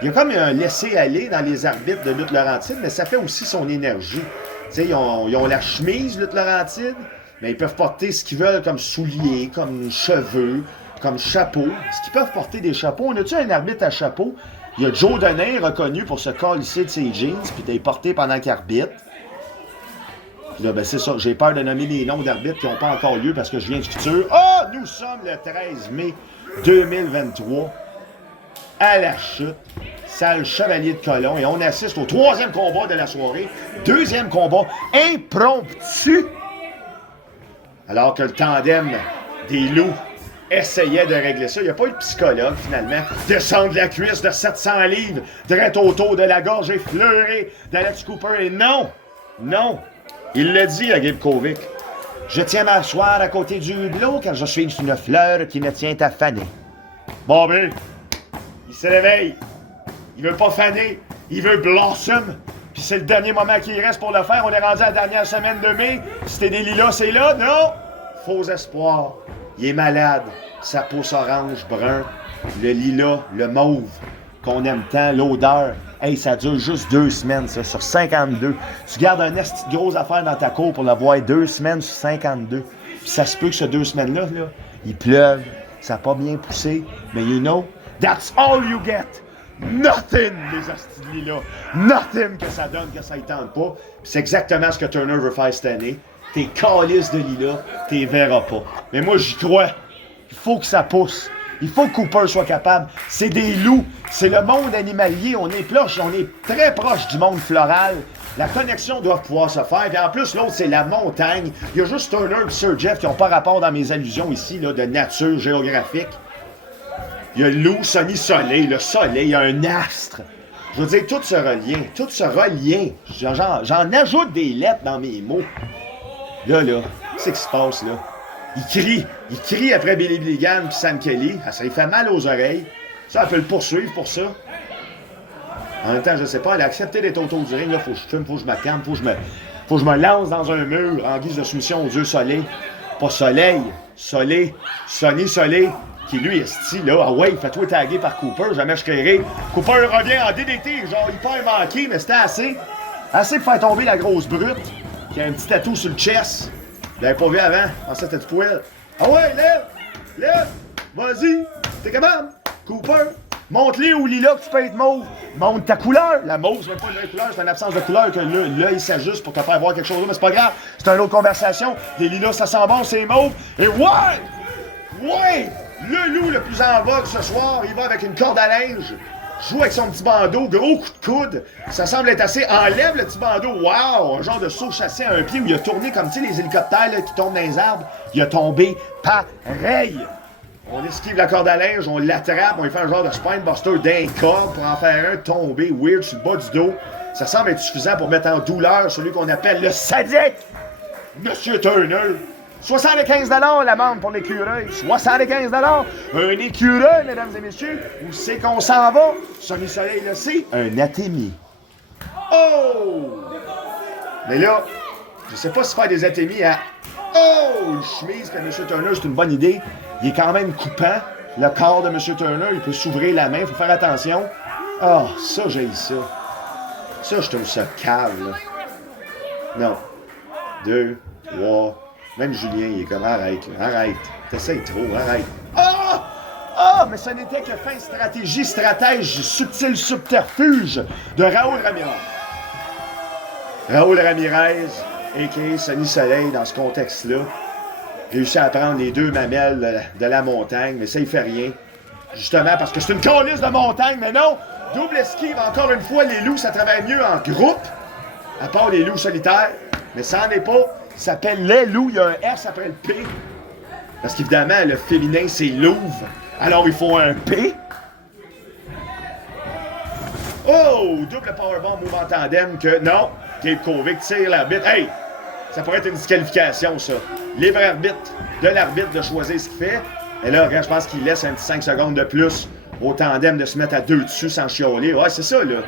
Il y a comme un laisser-aller dans les arbitres de Lutte Laurentide, mais ça fait aussi son énergie. Tu sais, ils ont la chemise Lutte Laurentide, mais ils peuvent porter ce qu'ils veulent comme souliers, comme cheveux, comme chapeau. Est-ce qu'ils peuvent porter des chapeaux? On a-tu un arbitre à chapeau? Il y a Joe Denain reconnu pour se colisser de ses jeans puis d'être porté pendant qu'il arbitre. Puis là, ben c'est ça, j'ai peur de nommer les noms d'arbitres qui n'ont pas encore lieu parce que je viens du futur. Oh! Nous sommes le 13 mai 2023. À la chute. sale chevalier de colon. Et on assiste au 3e combat de la soirée. 2e combat impromptu. Alors que le tandem des loups essayait de régler ça. Il n'y a pas eu de psychologue, finalement. Descendre la cuisse de 700 livres, direct autour de la gorge effleurée d'Alex Cooper. Et non! Non! Il l'a dit à Gabe Kovic. Je tiens m'asseoir à côté du hublot car je suis une fleur qui me tient à faner. Bon, ben, il se réveille. Il veut pas faner. Il veut blossom. Puis c'est le dernier moment qu'il reste pour le faire. On est rendu à la dernière semaine de mai. C'était des lilas, c'est là. Non! Faux espoir. Il est malade. Sa peau s'orange, brun. Le lilas, le mauve. Qu'on aime tant, l'odeur. Hey, ça dure juste 2 semaines, ça, sur 52. Tu gardes un esti de grosse affaire dans ta cour pour le voir 2 semaines sur 52. Puis ça se peut que ces 2 semaines-là, là, il pleuve, ça n'a pas bien poussé. Mais you know, that's all you get. Nothing, les astis de lilas. Nothing que ça donne, que ça y tente pas. Puis c'est exactement ce que Turner veut faire cette année. Tes calices de lilas, t'es verras pas. Mais moi, j'y crois. Il faut que ça pousse. Il faut que Cooper soit capable. C'est des loups. C'est le monde animalier. On est proche, on est très proche du monde floral. La connexion doit pouvoir se faire. Et en plus, l'autre, c'est la montagne. Il y a juste Turner et Sir Jeff qui n'ont pas rapport dans mes allusions ici, là, de nature géographique. Il y a le loup, Sonny Soleil, le soleil, il y a un astre. Je veux dire, tout se relie. Tout se relie. J'en ajoute des lettres dans mes mots. Là, qu'est-ce qui se passe, là? Il crie après Billy Billigan puis Sam Kelly. Ça lui fait mal aux oreilles. Ça, elle peut le poursuivre pour ça. En même temps, je sais pas, elle a accepté d'être autour du ring. Là, faut que je fume, faut que je me calme, faut que je me lance dans un mur en guise de soumission au dieu soleil. Pas soleil, soleil, Sonny Soleil, qui lui est style, là. Ah ouais, fais-toi taguer par Cooper, jamais je créerai. Cooper revient en DDT, genre hyper manqué, mais c'était assez. Assez pour faire tomber la grosse brute, qui a un petit tatou sur le chest. Je l'avais pas vu avant. Ah, ça, c'était du poil. Ah ouais, lève, vas-y, t'es capable. Cooper, montre-les au lilas que tu peux être mauve. Montre ta couleur. La mauve, c'est même pas une vraie couleur, c'est une absence de couleur que l'œil s'ajuste pour te faire voir quelque chose, mais c'est pas grave. C'est une autre conversation. Des lilas, ça sent bon, c'est mauve. Et ouais, le loup le plus en vogue ce soir, il va avec une corde à linge. Joue avec son petit bandeau, gros coup de coude. Ça semble être assez. Enlève le petit bandeau. Wow! Un genre de saut chassé à un pied où il a tourné comme, tu sais, les hélicoptères là, qui tombent dans les arbres. Il a tombé pareil. On esquive la corde à linge, on l'attrape, on lui fait un genre de spinebuster d'un corde pour en faire un tomber weird sur le bas du dos. Ça semble être suffisant pour mettre en douleur celui qu'on appelle le sadique, Monsieur Turner. 75 $ l'amende pour l'écureuil. 75 $. Un écureuil, mesdames et messieurs. Où c'est qu'on s'en va? Sonny Soleil le sait. Un atémie. Oh! Mais là, je sais pas si faire des atémies à... Oh! Une chemise que M. Turner, c'est une bonne idée. Il est quand même coupant. Le corps de M. Turner, il peut s'ouvrir la main. Il faut faire attention. Ah, oh, ça, j'ai ça. Ça, je trouve ça cave, là. Non. 2, 3... Même Julien, il est comme, arrête, t'essayes trop, arrête. Mais ce n'était que fin stratégie, stratège, subtil subterfuge de Raúl Ramirez. Raúl Ramirez, a.k.a. Sonny Soleil, dans ce contexte-là, réussit à prendre les 2 mamelles de la montagne, mais ça, il fait rien. Justement, parce que c'est une colisse de montagne, mais non! Double esquive, encore une fois, les loups, ça travaille mieux en groupe, à part les loups solitaires, mais ça n'en est pas. Il s'appelle les loups, il y a un S après le P. Parce qu'évidemment, le féminin, c'est louve. Alors, il faut un P. Oh! Double powerbomb, move en tandem que... Non! Gabe Kovic tire l'arbitre. Hey! Ça pourrait être une disqualification, ça. Libre arbitre de l'arbitre de choisir ce qu'il fait. Et là, regarde, je pense qu'il laisse un petit 5 secondes de plus au tandem de se mettre à 2 dessus sans chialer. Ouais, c'est ça, là.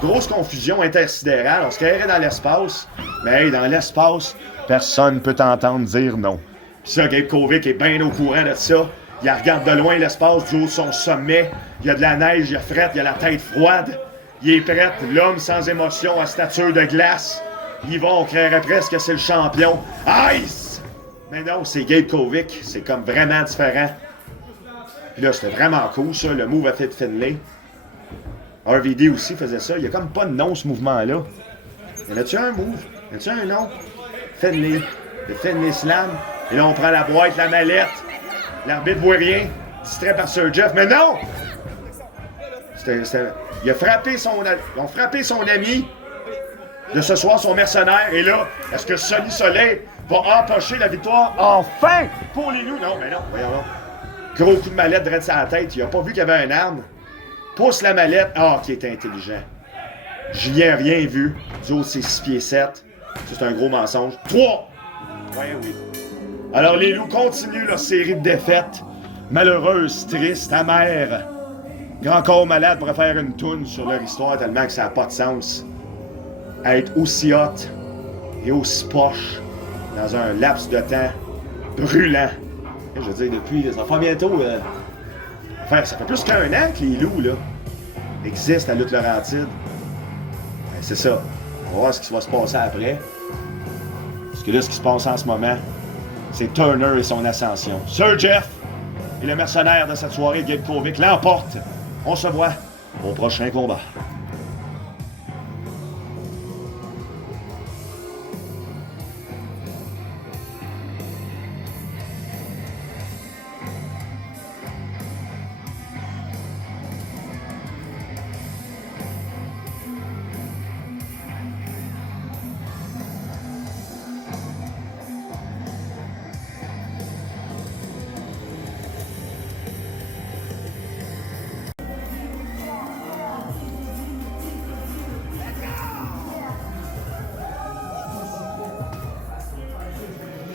Grosse confusion intersidérale. On se carrait dans l'espace. Mais hey, dans l'espace... Personne ne peut t'entendre dire non. Puis ça, Gabe Kovic est bien au courant de ça. Il regarde de loin l'espace du haut de son sommet. Il y a de la neige, il a fret, il a la tête froide. Il est prêt, l'homme sans émotion à stature de glace. Il va, on créerait presque que c'est le champion. Ice! Mais non, c'est Gabe Kovic. C'est comme vraiment différent. Puis là, c'était vraiment cool, ça. Le move a fait de Finlay. RVD aussi faisait ça. Il n'y a comme pas de nom, ce mouvement-là. Y en a-tu un move? Y en a-tu un nom? Finlay, le Finlay Slam. Et là, on prend la boîte, la mallette. L'arbitre voit rien. Distrait par Sir Jeff. Mais non! Il a frappé ils ont frappé son ami de ce soir, son mercenaire. Et là, est-ce que Sonny Soleil va empocher la victoire enfin pour les loups? Non, mais non, voyons donc. Gros coup de mallette direct sur la tête. Il a pas vu qu'il y avait un arme. Pousse la mallette. Ah, qui est intelligent. Julien, rien vu. Dio, c'est 6 pieds 7. C'est un gros mensonge. 3! Ouais, oui. Alors, les loups continuent leur série de défaites. Malheureuses, tristes, amères. Grand corps malade pourrait faire une toune sur leur histoire tellement que ça n'a pas de sens. À être aussi hot et aussi poche dans un laps de temps brûlant. Je veux dire, depuis, ça fait bientôt... Enfin, ça fait plus qu'un an que les loups, là, existent à Lutte-Laurentide. Ben, c'est ça. On va voir ce qui va se passer après. Parce que là, ce qui se passe en ce moment, c'est Turner et son ascension. Sir Jeff et le mercenaire de cette soirée, Gabe Kovic, l'emporte. On se voit au prochain combat.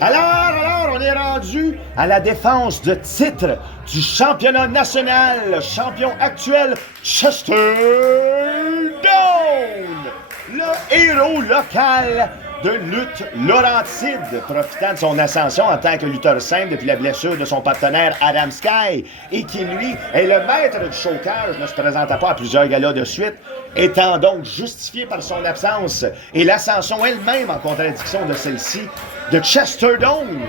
Alors, on est rendu à la défense de titre du championnat national. Champion actuel, Chester Doane, le héros local de lutte Laurentide, profitant de son ascension en tant que lutteur simple depuis la blessure de son partenaire Adam Sky, et qui, lui, est le maître du chocage, ne se présentant pas à plusieurs galas de suite, étant donc justifié par son absence et l'ascension elle-même en contradiction de celle-ci de Chester Doane.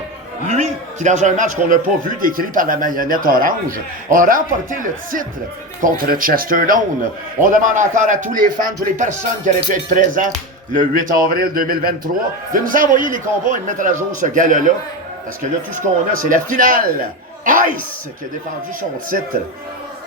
Lui, qui dans un match qu'on n'a pas vu décrit par la marionnette orange, a remporté le titre contre Chester Doane. On demande encore à tous les fans, toutes les personnes qui auraient pu être présents le 8 avril 2023 de nous envoyer les combats et de mettre à jour ce gala-là. Parce que là, tout ce qu'on a, c'est la finale. Ice, qui a défendu son titre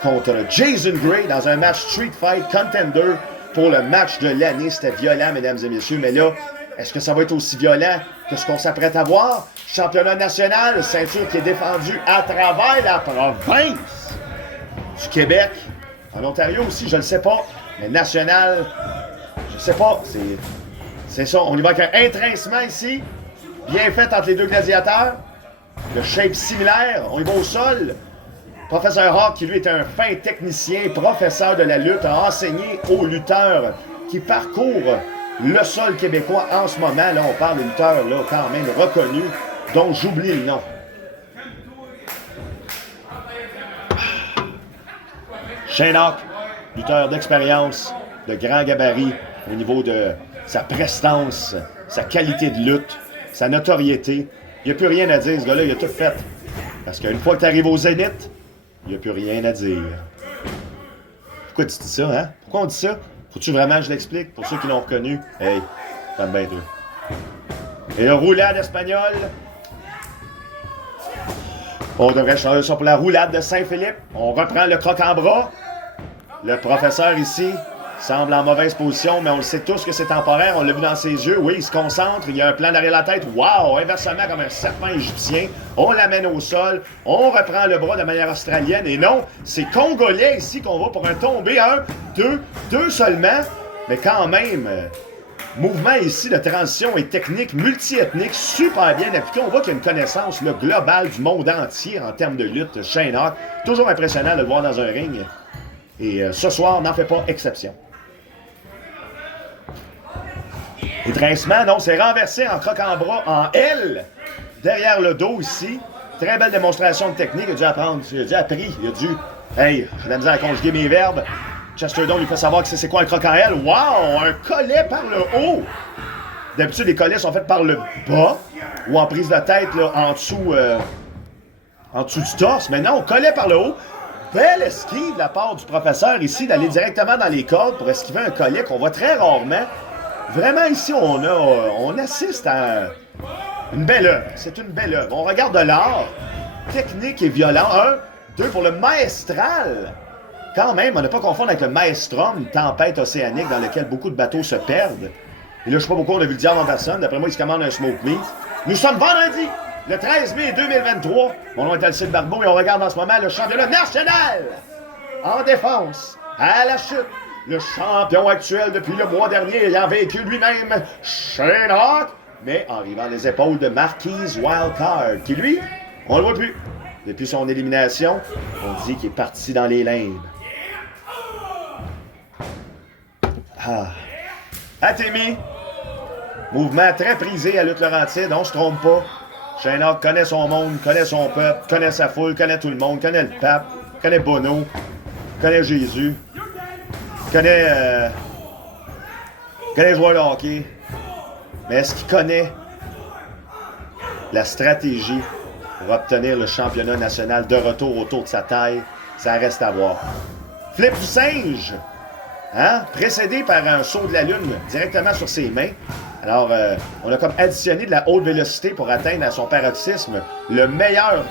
contre Jason Gray dans un match Street Fight Contender pour le match de l'année. C'était violent, mesdames et messieurs, mais là, est-ce que ça va être aussi violent que ce qu'on s'apprête à voir? Championnat national, ceinture qui est défendue à travers la province du Québec. En Ontario aussi, je ne le sais pas, mais national, je ne sais pas. C'est ça, on y va avec un étrincement ici, bien fait entre les deux gladiateurs. Le shape similaire, on y va au sol. Professeur Hawk, qui lui est un fin technicien, professeur de la lutte, a enseigné aux lutteurs qui parcourent le sol québécois en ce moment. Là, on parle de lutteurs là, quand même reconnus, dont j'oublie le nom. Shane Hawk, lutteur d'expérience, de grand gabarit au niveau de sa prestance, sa qualité de lutte, sa notoriété. Il n'y a plus rien à dire, ce gars-là, il a tout fait. Parce qu'une fois que tu arrives au zénith, il n'y a plus rien à dire. Pourquoi tu dis ça, hein? Pourquoi on dit ça? Faut-tu vraiment que je l'explique? Pour ceux qui l'ont reconnu, hey, t'aimes bien toi. Et le roulade espagnol. On devrait changer ça pour la roulade de Saint-Philippe. On reprend le croc en bras. Le professeur ici semble en mauvaise position, mais on le sait tous que c'est temporaire. On l'a vu dans ses yeux. Oui, il se concentre. Il y a un plan derrière la tête. Wow! Inversement, comme un serpent égyptien. On l'amène au sol. On reprend le bras de manière australienne. Et non, c'est congolais ici qu'on va pour un tombé. 1, 2 seulement. Mais quand même, mouvement ici de transition et technique multiethnique super bien appliqué. On voit qu'il y a une connaissance là, globale du monde entier en termes de lutte. Shane Hawk, toujours impressionnant de le voir dans un ring. Et ce soir, n'en fait pas exception. Étrincement, non, c'est renversé en croc en bras, en L, derrière le dos ici. Très belle démonstration de technique. Il a dû apprendre, il a dû appris, il a dû... Hey, j'ai de la misère à conjuguer mes verbes. Chester Doane lui fait savoir que c'est quoi un croc en L. Wow, un collet par le haut. D'habitude, les collets sont faits par le bas ou en prise de tête là, en dessous du torse. Mais non, collet par le haut. Belle esquive de la part du professeur ici d'aller directement dans les cordes pour esquiver un collet qu'on voit très rarement. Vraiment, ici, on assiste à une belle œuvre. C'est une belle œuvre. On regarde de l'art, technique et violent. 1, 2 pour le maestral Quand même, on n'a pas confondre avec le Maelstrom, tempête océanique dans laquelle beaucoup de bateaux se perdent. Et là, je sais pas pourquoi on a vu le diable en personne. D'après moi, il se commande un smoke meat. Nous sommes vendredi, le 13 mai 2023. Mon nom est Alcide Barbeau et on regarde en ce moment le championnat national en défense. À la chute, le champion actuel depuis le mois dernier ayant vaincu lui-même Shane Hawk, mais en arrivant les épaules de Marquise Wildcard, qui lui, on le voit plus. Depuis son élimination, on dit qu'il est parti dans les limbes. Atemi, mouvement très prisé à Lutte Laurentide, on se trompe pas. Shane Hawk connaît son monde, connaît son peuple, connaît sa foule, connaît tout le monde, connaît le pape, connaît Bono, connaît Jésus, connaît les joueurs de hockey. Mais est-ce qu'il connaît la stratégie pour obtenir le championnat national de retour autour de sa taille? Ça reste à voir. Flip du singe! Hein? Précédé par un saut de la lune directement sur ses mains. Alors, on a comme additionné de la haute vélocité pour atteindre à son paroxysme le meilleur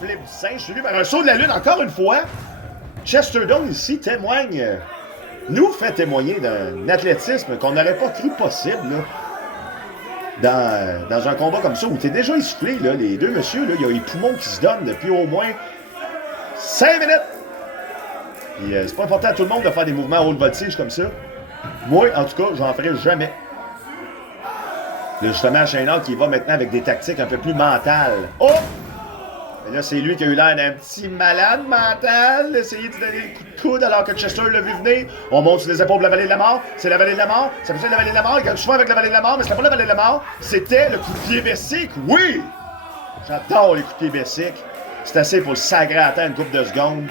flip du singe, suivi par un saut de la lune encore une fois. Chester Dome ici témoigne, nous fait témoigner d'un athlétisme qu'on n'aurait pas cru possible là, dans un combat comme ça où t'es déjà essoufflé. Là, les deux messieurs, là, il y a les poumons qui se donnent depuis au moins 5 minutes. Et, c'est pas important à tout le monde de faire des mouvements haute voltige comme ça. Moi, en tout cas, j'en ferai jamais. Là, justement, Shane Hawk qui va maintenant avec des tactiques un peu plus mentales. Oh! Et là, c'est lui qui a eu l'air d'un petit malade mental, d'essayer de donner des coups de coude alors que Chester l'a vu venir. On monte sur les épaules de la vallée de la mort. C'est la vallée de la mort. Ça peut être la vallée de la mort. Il gagne souvent avec la vallée de la mort, mais c'était pas la vallée de la mort. C'était le coup de pied bessic. Oui! J'adore les coups de pied bessic. C'est assez pour le sagrer à terre une couple de secondes.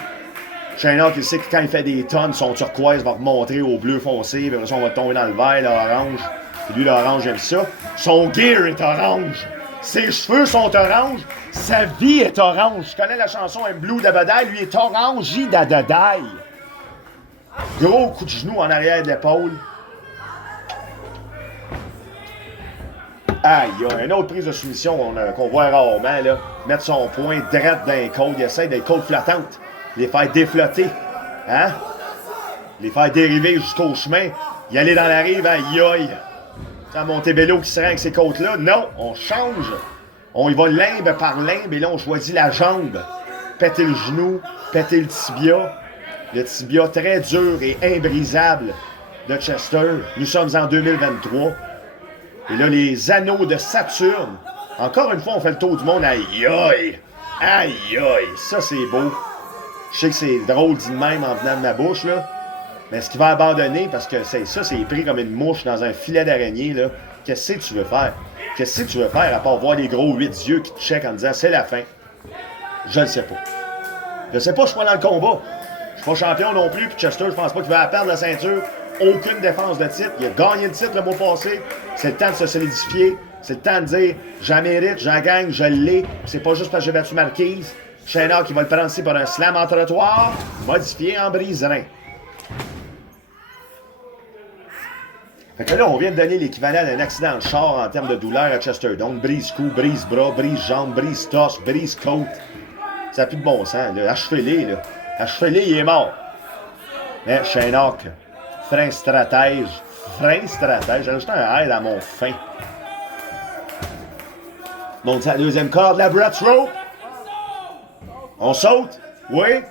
Shane Hawk, il sait que quand il fait des tonnes, son turquoise va remontrer au bleu foncé, puis après ça, on va tomber dans le vert, l'orange. Puis lui, l'orange, aime ça. Son gear est orange. Ses cheveux sont orange. Sa vie est orange. Je connais la chanson I'm Blue d'Abadai. Lui est orange d'Adadai. Gros coup de genou en arrière de l'épaule. Aïe, il y a une autre prise de soumission qu'on voit rarement, là. Mettre son poing direct dans les côtes. Il essaie d'être côtes flottantes. Les faire déflotter. Hein? Les faire dériver jusqu'au chemin. Y aller dans la rive, aïe aïe. Sans Montebello qui se rend avec ces côtes-là. Non, on change. On y va limbe par limbe et là, on choisit la jambe. Péter le genou, péter le tibia. Le tibia très dur et imbrisable de Chester. Nous sommes en 2023. Et là, les anneaux de Saturne. Encore une fois, on fait le tour du monde. Aïe aïe. Aïe aïe. Ça, c'est beau. Je sais que c'est drôle dit de même en venant de ma bouche, là. Mais est-ce qu'il va abandonner? Parce que c'est pris comme une mouche dans un filet d'araignée, là. Qu'est-ce que tu veux faire? Qu'est-ce que tu veux faire à part voir les gros 8 yeux qui te checkent en disant c'est la fin? Je le sais pas. Je sais pas, je suis pas dans le combat. Je suis pas champion non plus, puis Chester, je pense pas qu'il va perdre la ceinture. Aucune défense de titre. Il a gagné le titre le mois passé. C'est le temps de se solidifier. C'est le temps de dire j'en mérite, j'en gagne, je l'ai. C'est pas juste parce que j'ai battu Marquise. Shane Hawk qui va le prendre ici par un slam en trottoir, modifié en brise-rein. Fait que là, on vient de donner l'équivalent d'un accident de char en termes de douleur à Chester Dome. Brise-cou, brise-bras, brise-jambe, brise-torse, brise-côte. Ça n'a plus de bon sens, là. Achevez-les, là. Achevez-les, il est mort. Mais Shane Hawk, frein stratège. J'ai ajouté un R à mon fin. Monte sa deuxième corde, la Breath Rope. On saute, oui.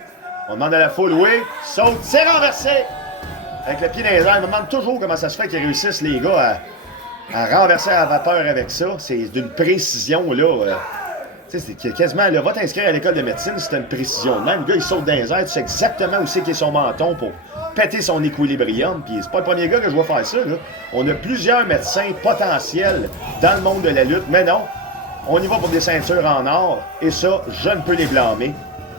On demande à la foule, oui. Saute, c'est renversé. Avec le pied dans les airs, on me demande toujours comment ça se fait qu'ils réussissent, les gars, à renverser à la vapeur avec ça. C'est d'une précision, là. Tu sais, c'est quasiment, là, va t'inscrire à l'école de médecine, c'est une précision. Même le gars, il saute dans les airs, tu sais exactement où c'est qu'est son menton pour péter son équilibrium. Puis c'est pas le premier gars que je vois faire ça, là. On a plusieurs médecins potentiels dans le monde de la lutte, mais non. On y va pour des ceintures en or, et ça, je ne peux les blâmer.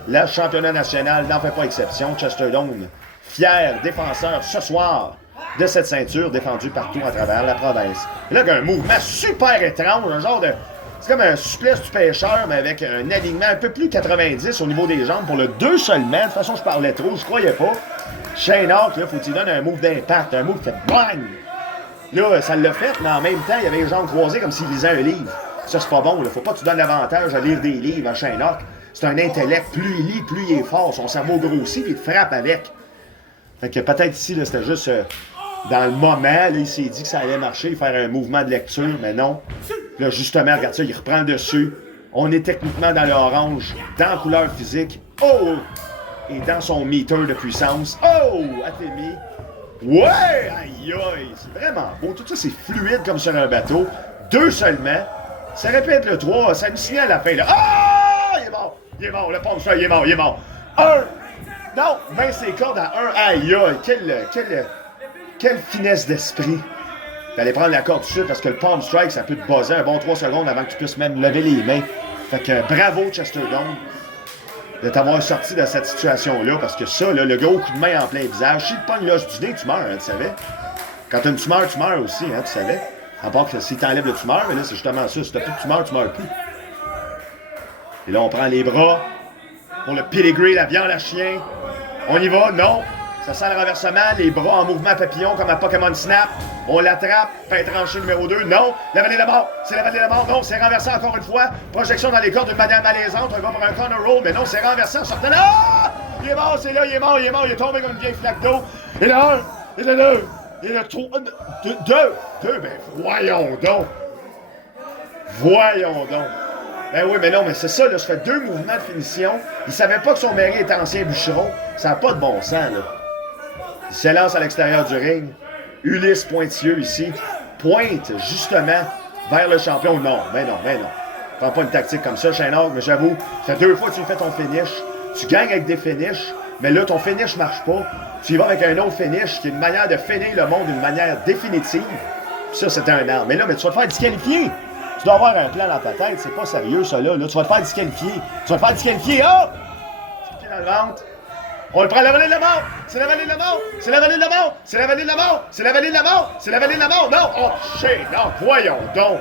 Le championnat national n'en fait pas exception. Chester Dome, fier défenseur ce soir de cette ceinture défendue partout à travers la province. Et là, il y a un mouvement super étrange, un genre de... C'est comme un souplesse du pêcheur, mais avec un alignement un peu plus 90 au niveau des jambes pour le 2 seulement. De toute façon, je parlais trop, je croyais pas. Shane Hawk, là, faut qu'il donne un move d'impact, un move qui fait bang! Là, ça l'a fait, mais en même temps, il y avait les jambes croisées comme s'il lisait un livre. Ça, c'est pas bon, là. Faut pas que tu donnes l'avantage à lire des livres à Shane Hawk. c'est un intellect. Plus il lit, plus il est fort. Son cerveau grossit, puis il te frappe avec. Fait que peut-être ici, là, c'était juste dans le moment, là, il s'est dit que ça allait marcher, faire un mouvement de lecture, mais non. Là, justement, regarde ça, il reprend le dessus. On est techniquement dans l'orange, dans la couleur physique. Oh! Et dans son meter de puissance. Oh! Athémie. Ouais! Aïe aïe! C'est vraiment beau. Tout ça, c'est fluide comme sur un bateau. 2 seulement. Ça répète le 3. Ça nous signale à la fin, là. Ah! Il est mort! Il est mort! Le pompe, il est mort! Il est mort! 1! Non! 20 ses cordes à 1. Aïe aïe! Quelle finesse d'esprit! D'aller prendre la corde tout de suite parce que le palm strike, ça peut te buzzer un bon 3 secondes avant que tu puisses même lever les mains. Fait que bravo, Chesterdome, de t'avoir sorti de cette situation-là parce que ça, là, le gros coup de main en plein visage, si tu pognes l'os du nez, tu meurs, hein, tu savais? Quand t'as une tumeur, tu meurs aussi, hein, tu savais? À part que si t'enlèves le tumeur, mais là, c'est justement ça. Si t'as plus de tumeur, tu meurs plus. Et là, on prend les bras pour le pedigree, la viande à chien. On y va? Non! Ça sent le renversement, les bras en mouvement papillon comme à Pokémon Snap. On l'attrape, fait trancher numéro 2. Non, la vallée de la mort. C'est la vallée de la mort. Non, c'est renversé encore une fois. Projection dans les cordes d'une manière malaisante. On va pour un corner roll, mais non, c'est renversé en sortant là. Ah! Il est mort, c'est là, il est mort. Il est tombé comme une vieille flaque d'eau. Et le 1, et le 2, et le 3, 2, ben voyons donc. Voyons donc. Ben oui, mais non, mais c'est ça, là, je fais 2 mouvements de finition. Il savait pas que son mari était ancien bûcheron. Ça n'a pas de bon sens, là. Il s'élance à l'extérieur du ring. Ulysse Pointilleux ici. Pointe, justement, vers le champion. Non, mais non. Prends pas une tactique comme ça, Shane-Hawk, mais j'avoue, ça fait 2 fois que tu fais ton finish. Tu gagnes avec des finishes, mais là, ton finish marche pas. Tu y vas avec un autre finish qui est une manière de finir le monde d'une manière définitive. Puis ça, c'était un art. Mais là, tu vas te faire disqualifier. Tu dois avoir un plan dans ta tête. C'est pas sérieux, ça, là. Tu vas te faire disqualifier. Oh! C'est pied dans le ventre. On le prend la vallée de la mort! C'est la vallée de la mort! C'est la vallée de la mort! C'est la vallée de la mort! C'est la vallée de la mort! C'est la vallée de la mort! Non! Oh, shit! Non! Voyons donc!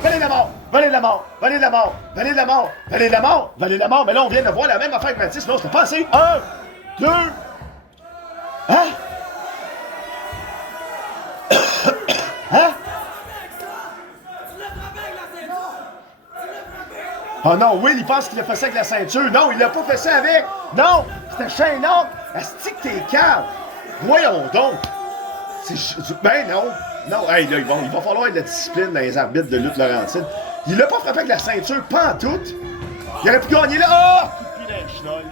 Vallée de la mort! Vallée de la mort! Vallée de la mort! Vallée de la mort! Vallée de la mort! Vallée de la mort! Mais là, on vient de voir la même affaire que Mathis. Non, c'était pas assez. 1, 2... Hein? Hein? Oh non, Will, il pense qu'il a fait ça avec la ceinture. Non, il l'a pas fait ça avec. Non, c'était Shane-Hawk. Asti que t'es calme. Voyons donc. Ben non. Non, hey, là, il va falloir de la discipline dans les arbitres de lutte Laurentide. Il l'a pas frappé avec la ceinture, pas en tout. Il aurait pu gagner là. Ah! Coup de pied dans le chenol.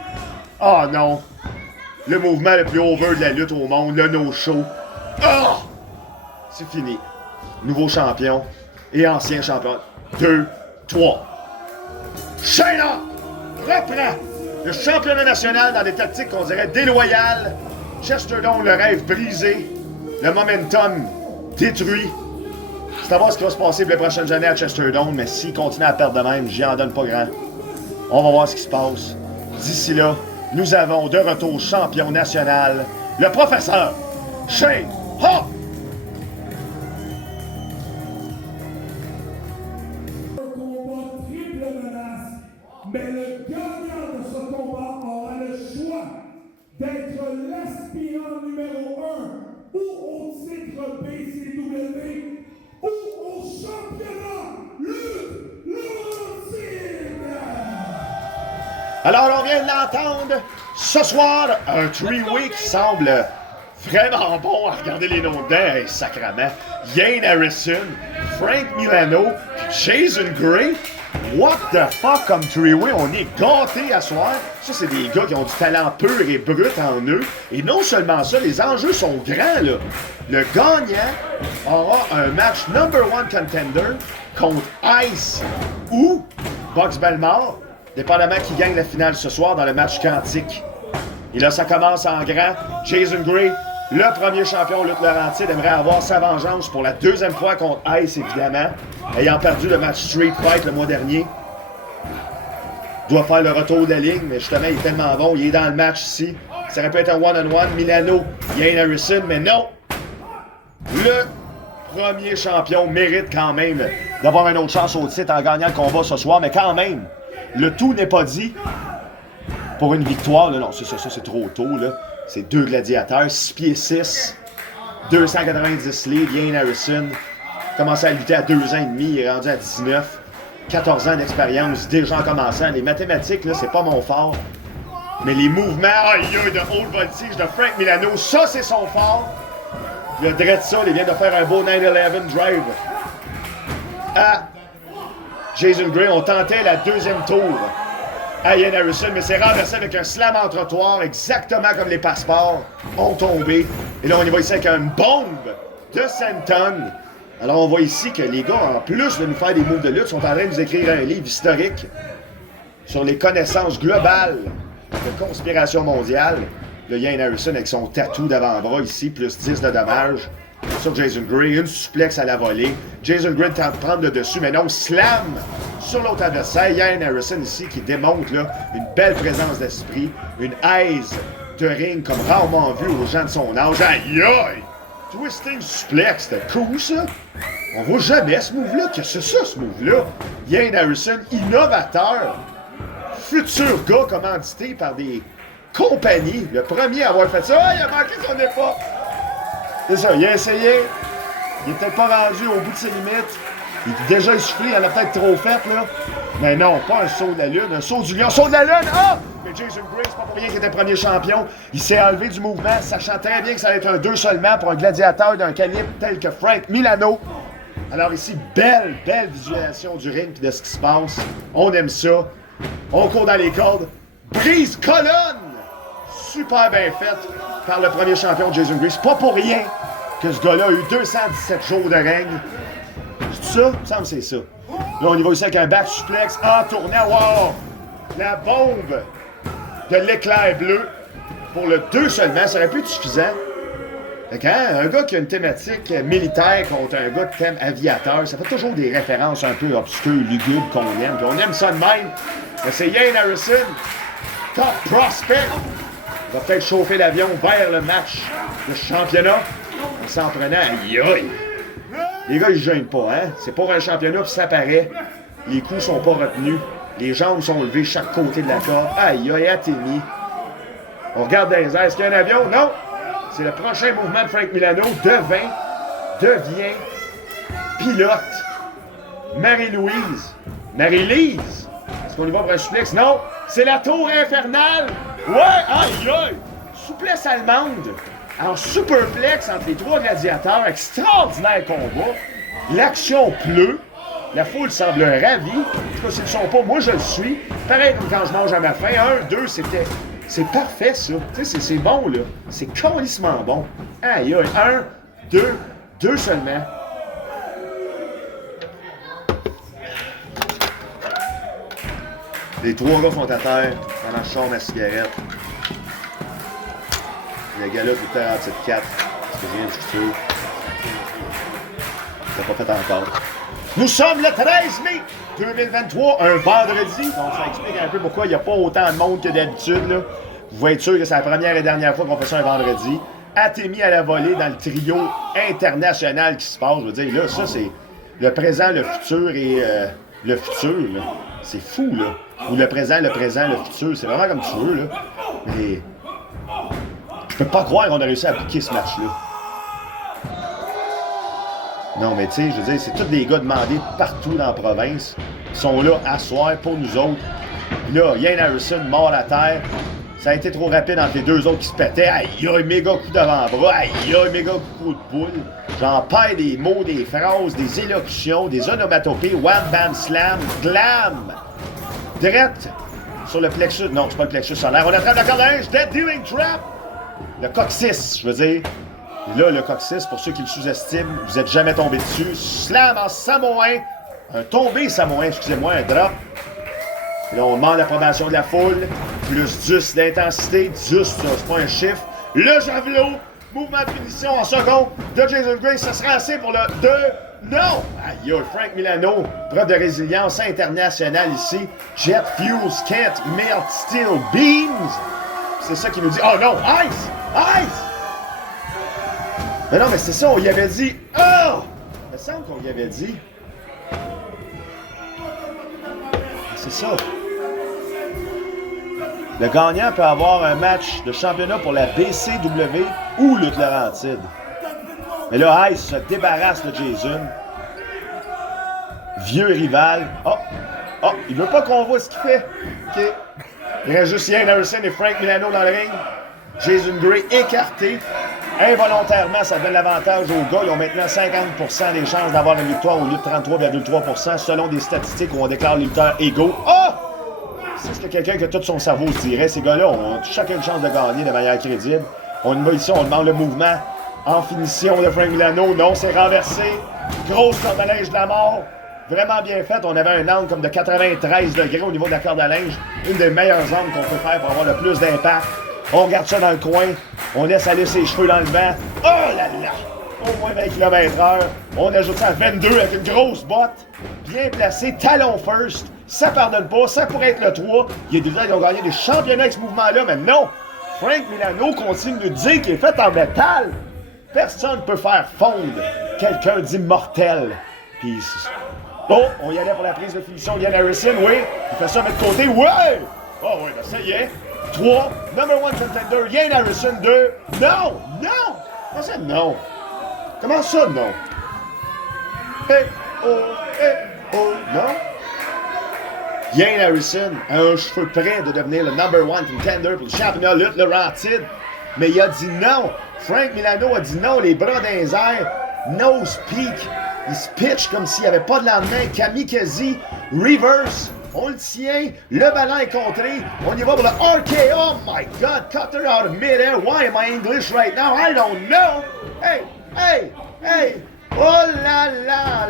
Oh non. Le mouvement le plus over de la lutte au monde, le no-show. Ah! C'est fini. Nouveau champion et ancien champion. 2, 3. Shane-Hawk reprend le championnat national dans des tactiques qu'on dirait déloyales. Chesterdome, le rêve brisé. Le momentum détruit. C'est à voir ce qui va se passer pour les prochaines années à Chesterdome, mais s'il continue à perdre de même, j'y en donne pas grand. On va voir ce qui se passe. D'ici là, nous avons de retour champion national, le professeur Shane-Hawk. Mais le gagnant de ce combat aura le choix d'être l'aspirant numéro 1 ou au titre BCW ou au championnat lutte Laurentide. Alors, on vient de l'entendre ce soir, un 3-way qui semble vraiment bon à regarder les noms dedans. Hey, sacrament. Yane Harrison, Frank Milano, Jason Gray. What the fuck comme 3-way? On est gâtés à soir. Ça, c'est des gars qui ont du talent pur et brut en eux. Et non seulement ça, les enjeux sont grands, là. Le gagnant aura un match number 1 contender contre Ice ou Box Belmore, dépendamment qui gagne la finale ce soir dans le match quantique. Et là, ça commence en grand. Jason Gray, le premier champion lutte Laurentide, aimerait avoir sa vengeance pour la 2e fois contre Ice, évidemment, ayant perdu le match Street Fight le mois dernier. Il doit faire le retour de la ligne, mais justement, il est tellement bon. Il est dans le match ici. Ça aurait pu être un one-on-one. Milano, Yane Harrison, mais non! Le premier champion mérite quand même d'avoir une autre chance au titre en gagnant le combat ce soir, mais quand même, le tout n'est pas dit pour une victoire. Là, non, ça c'est trop tôt, là. C'est 2 gladiateurs, 6 pieds 6, 290 livres. Yane Harrison commençait à lutter à 2 ans et demi, il est rendu à 19. 14 ans d'expérience, déjà en commençant. Les mathématiques, là, c'est pas mon fort. Mais les mouvements, de haute voltige de Frank Milano, ça, c'est son fort. Le dread ça, il vient de faire un beau 9-11 drive à Jason Gray. On tentait la deuxième tour à Ian Harrison, mais c'est renversé avec un slam en trottoir, exactement comme les passeports ont tombé. Et là, on y va ici avec une bombe de Santon. Alors, on voit ici que les gars, en plus de nous faire des moves de lutte, sont en train de nous écrire un livre historique sur les connaissances globales de conspiration mondiale. Là, Ian Harrison avec son tatou d'avant-bras ici, plus 10 de dommages. Sur Jason Gray, une suplex à la volée. Jason Gray tente de prendre le dessus, mais non, slam sur l'autre adversaire. Ian Harrison ici qui démontre là, une belle présence d'esprit, une aise de ring comme rarement vu aux gens de son âge. Aïe aïe! Twisting suplex, c'était cool ça! On voit jamais ce move-là. Qu'est-ce que c'est ça, ce move-là? Ian Harrison, innovateur, futur gars commandité par des compagnies. Le premier à avoir fait ça, il a manqué son époque. C'est ça, il a essayé. Il était pas rendu au bout de ses limites. Il était déjà essoufflé, il en a peut-être trop fait, là. Mais non, pas un saut de la lune, un saut du lion. Saut de la lune! Ah! Mais Jason Gray, c'est pas pour rien qu'il était premier champion. Il s'est enlevé du mouvement, sachant très bien que ça allait être un 2 seulement pour un gladiateur d'un calibre tel que Frank Milano. Alors ici, belle visualisation du ring et de ce qui se passe. On aime ça. On court dans les cordes. Brise colonne! Super bien faite par le premier champion Jason Gray. C'est pas pour rien que ce gars-là a eu 217 jours de règne. C'est ça? Il me semble que c'est ça. Là, on y va aussi avec un back suplex en tournant. Wow! La bombe de l'éclair bleu pour le 2 seulement. Ça aurait pu être suffisant. Fait que, hein, un gars qui a une thématique militaire contre un gars de thème aviateur, ça fait toujours des références un peu obscures, lugubres qu'on aime. Puis on aime ça de même. Mais c'est Ian Harrison, top prospect. Il va peut-être chauffer l'avion vers le match de championnat en s'en prenant. Aïe aïe! Les gars, ils se gênent pas, hein? C'est pour un championnat, puis ça paraît. Les coups sont pas retenus. Les jambes sont levées chaque côté de la corde. Aïe aïe, Athémie. On regarde dans les airs. Est-ce qu'il y a un avion? Non! C'est le prochain mouvement de Frank Milano. Devient pilote. Marie-Louise. Marie-Lise. Est-ce qu'on y va pour un suplex? Non! C'est la tour infernale! Ouais! Aïe aïe! Souplesse allemande. En superplex entre les trois gladiateurs. Extraordinaire combat. L'action pleut. La foule semble ravie. En tout cas, s'ils ne sont pas, moi je le suis. Pareil comme quand je mange à ma faim. 1, 2, c'était... C'est parfait, ça. Tu sais, c'est bon, là. C'est calissement bon. Aïe, aïe. 1, 2, 2 seulement. Les trois gars sont à terre pendant que je sors ma cigarette. Le gars-là, tout à l'heure, c'est 4. Parce que je viens du futur. Je l'ai pas fait encore. Nous sommes le 13 mai 2023, un vendredi. Donc, ça explique un peu pourquoi il n'y a pas autant de monde que d'habitude, là. Vous pouvez être sûr que c'est la première et dernière fois qu'on fait ça un vendredi. Athémie à la volée dans le trio international qui se passe. Je veux dire, là, ça, c'est le présent, le futur et le futur, là. C'est fou, là. Ou le présent, le futur. C'est vraiment comme tu veux, là. Mais je peux pas croire qu'on a réussi à appliquer ce match-là. Non, mais tu sais, je veux dire, c'est tous des gars demandés partout dans la province. Ils sont là à soir pour nous autres. Puis là, Ian Harrison mort à terre. Ça a été trop rapide entre les deux autres qui se pétaient. Aïe, aïe, méga coup d'avant-bras. Aïe, aïe, méga coup de boule. J'en perds des mots, des phrases, des élocutions, des onomatopées. Wham, bam, slam, glam. Direct sur le plexus. Non, c'est pas le plexus solaire. On attrape la corde à linge. Dead Dealing Trap. Le coccyx, je veux dire. Et là, le coccyx, pour ceux qui le sous-estiment, vous n'êtes jamais tombé dessus. Slam en samoan. Un tombé samoan, excusez-moi, un drop. Et là, on demande l'approbation de la foule. Plus 10 d'intensité. 10, ça, c'est pas un chiffre. Le javelot. Mouvement de punition en seconde de Jason Gray. Ça sera assez pour le 2. Non! Aïe, Frank Milano. Preuve de résilience internationale ici. Jet fuels can't melt steel beams. C'est ça qui nous dit. Oh non! Ice! Ice! Mais non, mais c'est ça, on y avait dit. Oh! Il me semble qu'on y avait dit. C'est ça. Le gagnant peut avoir un match de championnat pour la BCW ou Lutte Laurentide. Mais là, Ice se débarrasse de Jason. vieux rival. Il veut pas qu'on voit ce qu'il fait. OK. Il reste juste Ian Harrison et Frank Milano dans le ring. Jason Gray écarté. Involontairement, ça donne l'avantage aux gars. Ils ont maintenant 50% des chances d'avoir une victoire au lieu de 33,3% selon des statistiques où on déclare les lutteurs égaux. C'est ce que quelqu'un qui a tout son cerveau se dirait. Ces gars-là ont chacun une chance de gagner de manière crédible. On y va ici, on demande le mouvement. En finition de Frank Milano. Non, c'est renversé. Grosse corde à linge de la mort. Vraiment bien faite. On avait un angle comme de 93 degrés au niveau de la corde à linge. Une des meilleures angles qu'on peut faire pour avoir le plus d'impact. On regarde ça dans le coin. On laisse aller ses cheveux dans le vent. Oh là là! Au moins 20 km/h. On ajoute ça à 22 avec une grosse botte. Bien placée. Talon first. Ça pardonne pas. Ça pourrait être le 3. Il y a des gens qui ont gagné des championnats avec ce mouvement-là, mais non! Frank Milano continue de dire qu'il est fait en métal. Personne ne peut faire fondre quelqu'un d'immortel. Puis, on y allait pour la prise de finition de Ian Harrison, oui. Il fait ça de côté, ouais! Oui, ben ça y est. 3, number 1 contender, Ian Harrison 2. Non! Comment ça, non? Comment ça, non? Non? Ian Harrison a un cheveu prêt de devenir le number 1 contender pour le championnat lutte Laurentide. Mais il a dit non. Frank Milano a dit non, les bras dans les airs. Nose peak. Il se pitch comme s'il n'y avait pas de lendemain. Kamikaze, reverse. On le tient. Le ballon est contré. On y va pour le RKO. Oh my God. Cutter out of midair. Why am I English right now? I don't know. Hey. Oh là là.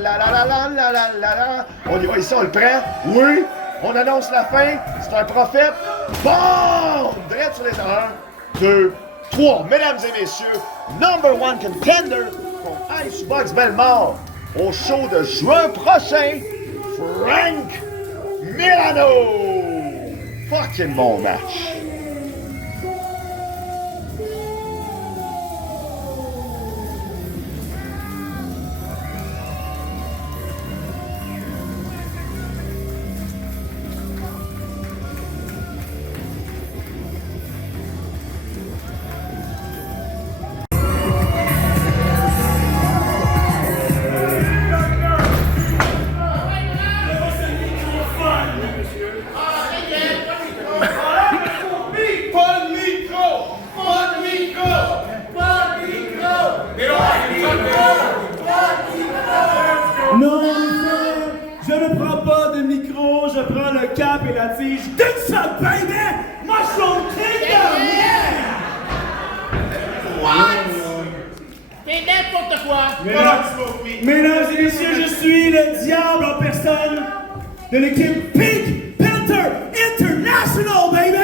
On y va ici, on le prend. Oui. On annonce la fin. C'est un prophète. Bon! Direct sur les 1, 2, 3. Mesdames et messieurs, number 1 contender pour Icebox Bellemare au show de juin prochain, Frank Milano! Fucking bon match! Non, je ne prends pas de micro, je prends le cap et la tige d'une seule baby! Mushroom Kingdom! Yeah! T'es n'importe quoi! Mesdames et messieurs, je suis le diable en personne de l'équipe Pink Panther International, baby!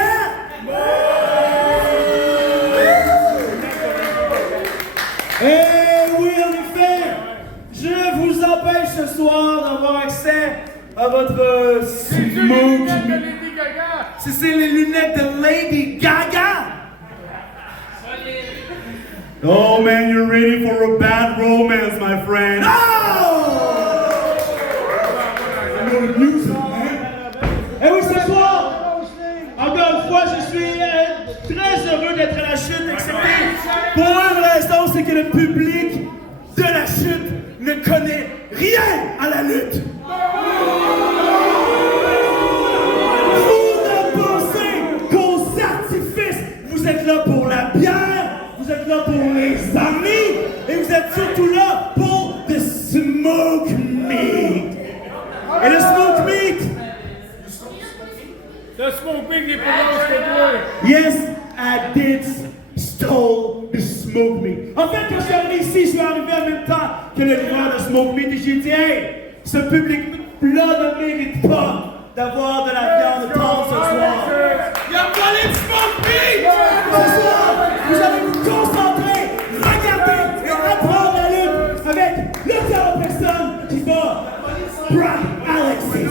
Eh oui, en effet, je vous empêche ce soir d'avoir accès à votre smoke. C'est les lunettes de Lady Gaga. Oh man, you're ready for a bad romance, my friend. Oh! Eh oui, ce soir, encore une fois, je suis très heureux d'être à la chute, excepté pour une raison, c'est que le public de la chute ne connaît rien à la lutte. Vous ne pensez qu'aux artifices, vous êtes là pour la bière, vous êtes là pour les amis, et vous êtes surtout là pour the smoke meat. Et le smoke meat, The smoke meat n'est pas là, c'est toi. yes, I did stole the smoke meat. En fait, quand je suis arrivé ici, je suis arrivé en même temps que le livreur de smoke meat et j'ai dit, hey, ce public-là ne mérite pas d'avoir de la viande tendre ce soir. Y'a pas les smoke meat! Ce soir, vous allez vous concentrer, regarder et apprendre la lutte avec le diable en personne qui va, Brock Alexis.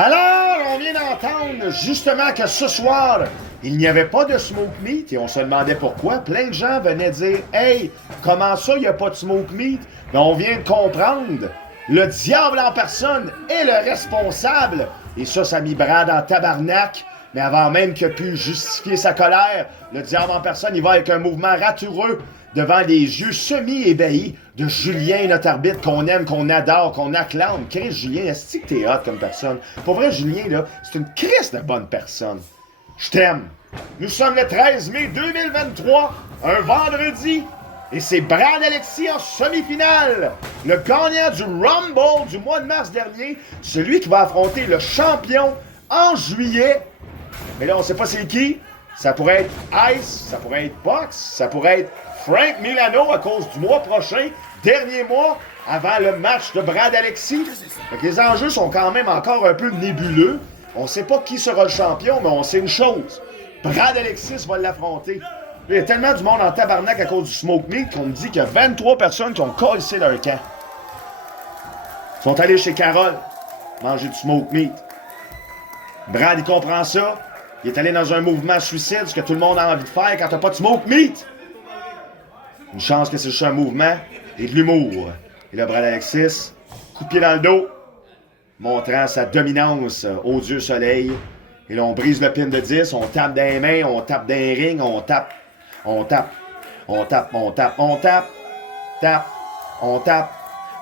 Alors, on vient d'entendre justement que ce soir, il n'y avait pas de smoke meat et on se demandait pourquoi. Plein de gens venaient dire « Hey, comment ça, il n'y a pas de smoke meat? » Mais on vient de comprendre. Le diable en personne est le responsable. Et ça a mis Brad en tabarnak. Mais avant même qu'il ait pu justifier sa colère, le diable en personne, il va avec un mouvement ratureux. devant les yeux semi-ébahis de Julien, notre arbitre qu'on aime, qu'on adore, qu'on acclame. Chris, Julien, est-ce que t'es hot comme personne? Pour vrai, Julien, là, c'est une Christ de bonne personne. Je t'aime. Nous sommes le 13 mai 2023, un vendredi, et c'est Brad Alexis en semi-finale. Le gagnant du Rumble du mois de mars dernier, celui qui va affronter le champion en juillet. Mais là, on sait pas c'est qui. Ça pourrait être Ice, ça pourrait être Box, ça pourrait être Frank Milano à cause du mois prochain, dernier mois, avant le match de Brad Alexis. Donc les enjeux sont quand même encore un peu nébuleux. On sait pas qui sera le champion, mais on sait une chose. Brad Alexis va l'affronter. Il y a tellement du monde en tabarnak à cause du smoke meat qu'on me dit qu'il y a 23 personnes qui ont cassé leur camp. Ils sont allés chez Carole manger du smoke meat. Brad, il comprend ça. Il est allé dans un mouvement suicide, ce que tout le monde a envie de faire quand t'as pas de smoke meat. Une chance que c'est juste un mouvement et de l'humour. Et là, Brad Alexis, coup de pied dans le dos, montrant sa dominance au dieu soleil. Et là, on brise le pin de 10, on tape dans les mains, on tape dans les rings, on tape, on tape, on tape, on tape, on tape, tape, on tape,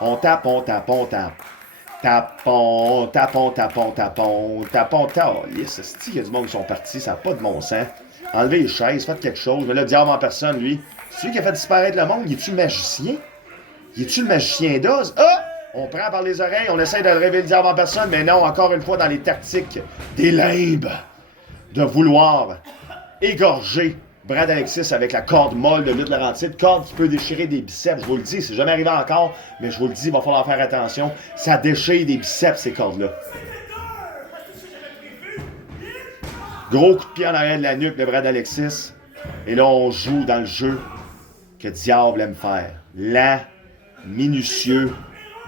on tape, on tape, on tape. Tapon, tapon, tapon, tapon, tapon, tapon. Yes, c'est qu'il y a du monde qui sont partis, ça n'a pas de bon sens. Enlevez les chaises, faites quelque chose. Mais là, le diable en personne, lui, c'est lui qui a fait disparaître le monde. Il est-tu le magicien? Il est-tu le magicien d'Oz? Ah! On prend par les oreilles, on essaie de révéler le diable en personne, mais non, encore une fois, dans les tactiques des limbes, de vouloir égorger Brad Alexis avec la corde molle de Lutte Laurentide, corde qui peut déchirer des biceps, je vous le dis, c'est jamais arrivé encore, mais je vous le dis, il va falloir faire attention, ça déchire des biceps, ces cordes-là. Gros coup de pied en arrière de la nuque de Brad Alexis, et là, on joue dans le jeu que Diable aime faire. Lent, minutieux,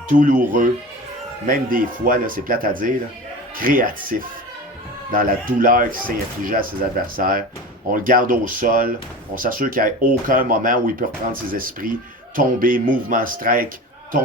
douloureux, même des fois, là, c'est plate à dire, là, créatif, dans la douleur qui s'est infligée à ses adversaires. On le garde au sol, on s'assure qu'il n'y ait aucun moment où il peut reprendre ses esprits, tomber, mouvement strike, hein,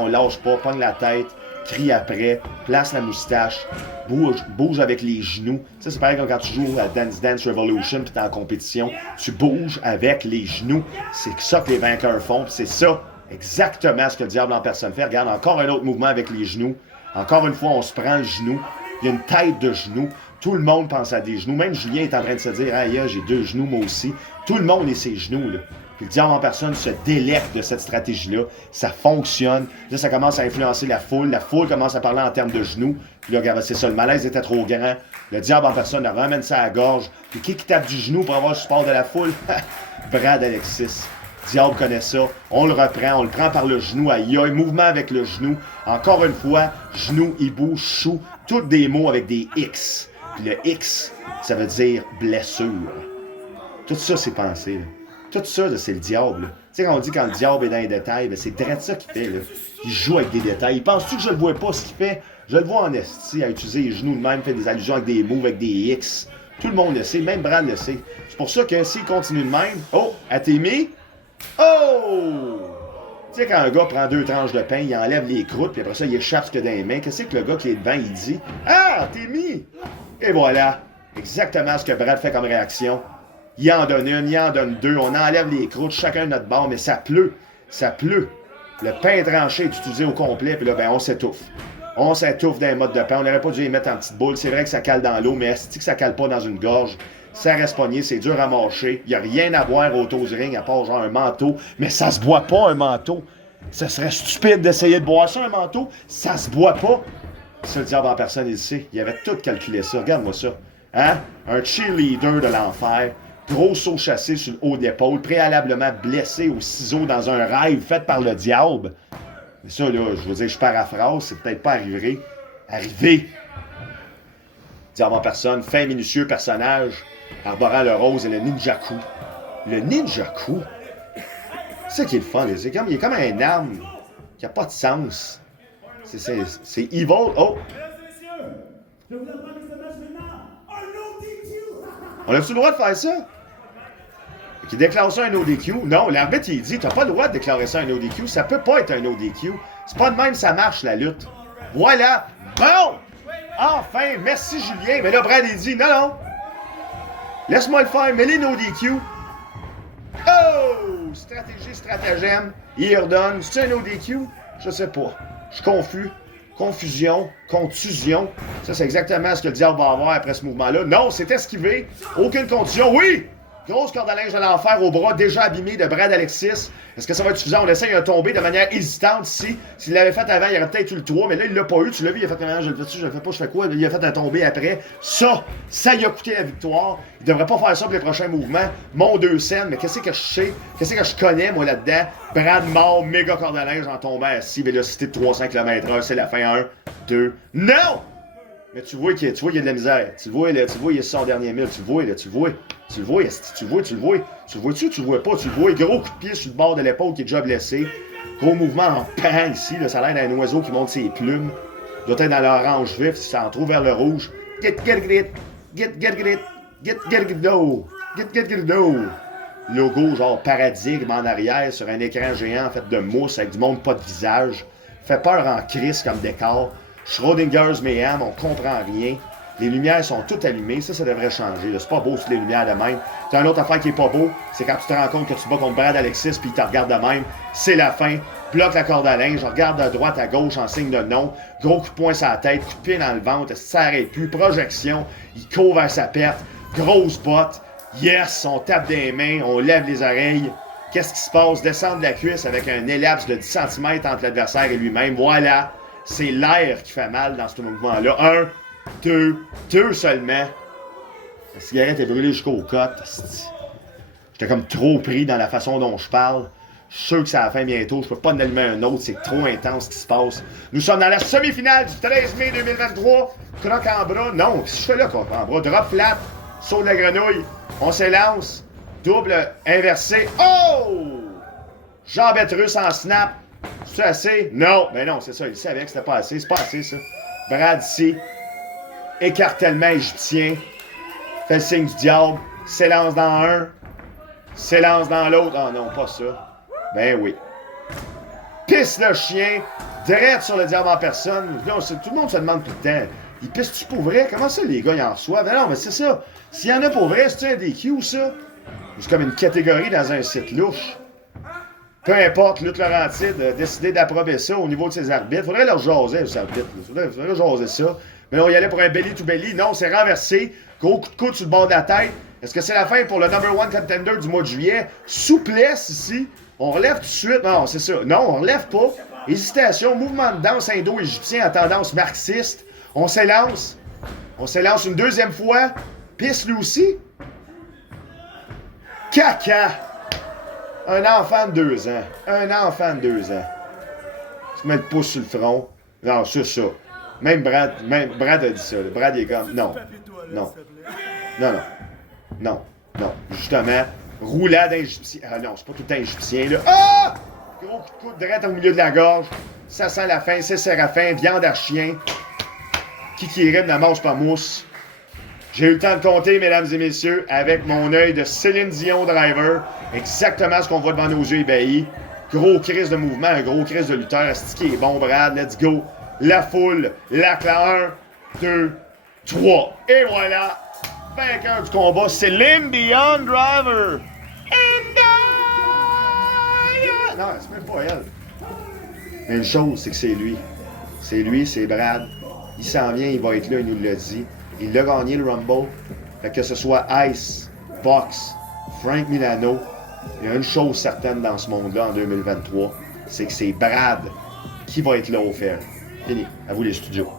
on lâche pas, pogne la tête, crie après, place la moustache, bouge avec les genoux. Ça, c'est pareil comme quand tu joues à Dance Dance Revolution puis t'es en compétition, tu bouges avec les genoux. C'est ça que les vainqueurs font, puis c'est ça exactement ce que le diable en personne fait. Regarde, encore un autre mouvement avec les genoux. Encore une fois, on se prend le genou. Il y a une tête de genou. Tout le monde pense à des genoux. Même Julien est en train de se dire « Aïe, j'ai 2 genoux, moi aussi. » Tout le monde est ses genoux, là. Puis le diable en personne se délecte de cette stratégie-là. Ça fonctionne. Là, ça commence à influencer la foule. La foule commence à parler en termes de genoux. Puis là, regarde, c'est ça. Le malaise était trop grand. Le diable en personne ramène ça à la gorge. Puis qui tape du genou pour avoir le support de la foule? Brad Alexis. Diable connaît ça. On le reprend. On le prend par le genou. Aïe, aïe. Mouvement avec le genou. Encore une fois, genou, hibou, chou. Tous des mots avec des X. Puis le X, ça veut dire blessure. Tout ça, c'est pensé, là. Tout ça, là, c'est le diable. Tu sais, quand on dit quand le diable est dans les détails, ben, c'est direct ça qu'il fait, là. Il joue avec des détails. Penses-tu que je le vois pas, ce qu'il fait? Je le vois en esti, à utiliser les genoux de même, fait des allusions avec des moves, avec des X. Tout le monde le sait, même Brad le sait. C'est pour ça que s'il continue de même, oh, à t'aimer, oh! Tu sais, quand un gars prend 2 tranches de pain, il enlève les croûtes, puis après ça, il échappe ce qu'il y a dans les mains. Qu'est-ce que le gars qui est devant, il dit? Ah, t'es mis! Et voilà, exactement ce que Brad fait comme réaction. Il en donne une, il en donne 2, on enlève les croûtes, chacun de notre bord, mais ça pleut, ça pleut. Le pain tranché est utilisé au complet, puis là, ben, on s'étouffe. On s'étouffe dans les modes de pain, on n'aurait pas dû les mettre en petites boules. C'est vrai que ça cale dans l'eau, mais est-ce que ça cale pas dans une gorge? Ça reste pogné, c'est dur à mâcher. Il n'y a rien à boire autour du ring à part genre un manteau. Mais ça se boit pas, un manteau. Ce serait stupide d'essayer de boire ça, un manteau. Ça se boit pas. Ça, le diable en personne, il le sait. Il avait tout calculé ça. Regarde-moi ça. Hein? Un cheerleader de l'enfer. Gros saut chassé sur le haut de l'épaule. Préalablement blessé au ciseau dans un rêve fait par le diable. Mais ça, là, je veux dire, je paraphrase. C'est peut-être pas arrivé. Arrivé. Diable en personne. Fin minutieux personnage. Arborant le rose et le ninjaku. Le ninjaku, c'est ça qui est le fun. Il est comme un arme qui n'a pas de sens. C'est evil. Oh! On a-tu le droit de faire ça? Qui déclare ça un ODQ? Non, l'arbitre, il dit, t'as pas le droit de déclarer ça un ODQ. Ça peut pas être un ODQ. C'est pas de même ça marche, la lutte. Voilà! Bon! Enfin, merci Julien. Mais là, Brad, il dit, non, non. Laisse-moi le faire, mets-les no DQ. Oh! Oh! Stratégie, stratagème. Il redonne. C'est un ODQ? Je sais pas. Je suis confus. Confusion, contusion. Ça, c'est exactement ce que le diable va avoir après ce mouvement-là. Non, c'est esquivé. Aucune contusion. Oui! Grosse corde à linge de l'enfer au bras déjà abîmé de Brad Alexis. Est-ce que ça va être suffisant? On essaye de tomber de manière hésitante ici. S'il l'avait fait avant, il aurait peut-être eu le 3, mais là, il l'a pas eu. Tu l'as vu, il a fait comment? Je le fais-tu, je le fais pas, je fais quoi? Il a fait un tomber après. Ça y a coûté la victoire. Il devrait pas faire ça pour les prochains mouvements. Mon 2 scènes, mais qu'est-ce que je sais? Qu'est-ce que je connais, moi, là-dedans? Brad mort, méga corde à linge en tombant assis, vélocité de 300 km/h. C'est la fin. 1, 2. Non! Mais tu vois qu'il y a de la misère. Tu le vois, là, tu vois, il est sur son dernier mille. Tu le vois, là, tu le vois. Tu le vois, tu le vois. Tu le vois-tu, tu le vois pas? Tu le vois, gros coup de pied sur le bord de l'épaule qui est déjà blessé. Gros mouvement en pan ici, là, ça a l'air d'un oiseau qui monte ses plumes. Il doit être dans l'orange vif, si ça en trouve vers le rouge. Get go. Logo genre paradigme en arrière sur un écran géant fait de mousse avec du monde pas de visage. Fait peur en crise comme décor. Schrodinger's Mayhem, on comprend rien. Les lumières sont toutes allumées, ça devrait changer. C'est pas beau sur les lumières de même. T'as une autre affaire qui est pas beau, c'est quand tu te rends compte que tu bats contre Brad Alexis puis il te regarde de même. C'est la fin. Bloque la corde à linge, regarde de droite à gauche en signe de non. Gros coup de poing sur la tête, coup de pied dans le ventre, ça s'arrête plus. Projection, il court vers sa perte. Grosse botte. Yes, on tape des mains, on lève les oreilles. Qu'est-ce qui se passe? Descendre de la cuisse avec un ellipse de 10 cm entre l'adversaire et lui-même. Voilà. C'est l'air qui fait mal dans ce mouvement-là. 1, 2 seulement. La cigarette est brûlée jusqu'aux côtes. J'étais comme trop pris dans la façon dont je parle. Je suis sûr que ça a fin bientôt. Je peux pas en allumer un autre. C'est trop intense ce qui se passe. Nous sommes dans la semi-finale du 13 mai 2023. Croc en bras. Non, qu'est-ce que je fais là, croc en bras? Drop flat. Saut de la grenouille. On s'élance. Double inversé. Oh! Jambette russe en snap. C'est assez? Non. Ben non, c'est ça. Il savait que c'était pas assez. C'est pas assez, ça. Brad ici. Écartèlement égyptien. Fait le signe du diable. S'élance dans un. S'élance dans l'autre. Ah non, pas ça. Ben oui. Pisse le chien. Drette sur le diable en personne. Non, tout le monde se demande tout le temps. Il pisse-tu pour vrai? Comment ça, les gars, ils en reçoivent? Non, mais c'est ça. S'il y en a pour vrai, c'est un DQ, ça? C'est comme une catégorie dans un site louche. Peu importe, Lutte Laurentide a décidé d'approber ça au niveau de ses arbitres. Faudrait leur jaser, aux arbitres. Faudrait jaser ça. Mais là, on y allait pour un belly-to-belly. Non, c'est renversé. Gros coup de coude sur le bord de la tête. Est-ce que c'est la fin pour le number 1 contender du mois de juillet? Souplesse ici. On relève tout de suite. Non, c'est ça. Non, on relève pas. Hésitation. Mouvement de danse indo-égyptien à tendance marxiste. On s'élance. On s'élance une deuxième fois. Pisse lui aussi. Caca. Un enfant de 2 ans. Un enfant de 2 ans. Tu mets le pouce sur le front. Non, c'est ça. Même Brad a dit ça. Brad est comme, non. Non. Non, non. Non. Non. Justement, roulade égyptien. Ah non, c'est pas tout le temps égyptien, là. Ah! Gros coup de coude direct au milieu de la gorge. Ça sent la faim, c'est Séraphin, viande à chien. Qui rime la mange pas mousse. J'ai eu le temps de compter, mesdames et messieurs, avec mon œil de Céline Dion driver, exactement ce qu'on voit devant nos yeux ébahis. Gros crise de mouvement, un gros crise de lutteur. Est-ce qui est bon, Brad? Let's go. La foule, la claire. 1, 2, 3. Et voilà. Vainqueur du combat, Céline Dion driver. Non, c'est même pas elle. Mais une chose, c'est que c'est lui. C'est lui, c'est Brad. Il s'en vient, il va être là, il nous l'a dit. Il a gagné le Rumble. Fait que ce soit Ice, Box, Frank Milano, il y a une chose certaine dans ce monde-là en 2023, c'est que c'est Brad qui va être là au Fair. Fini. À vous les studios.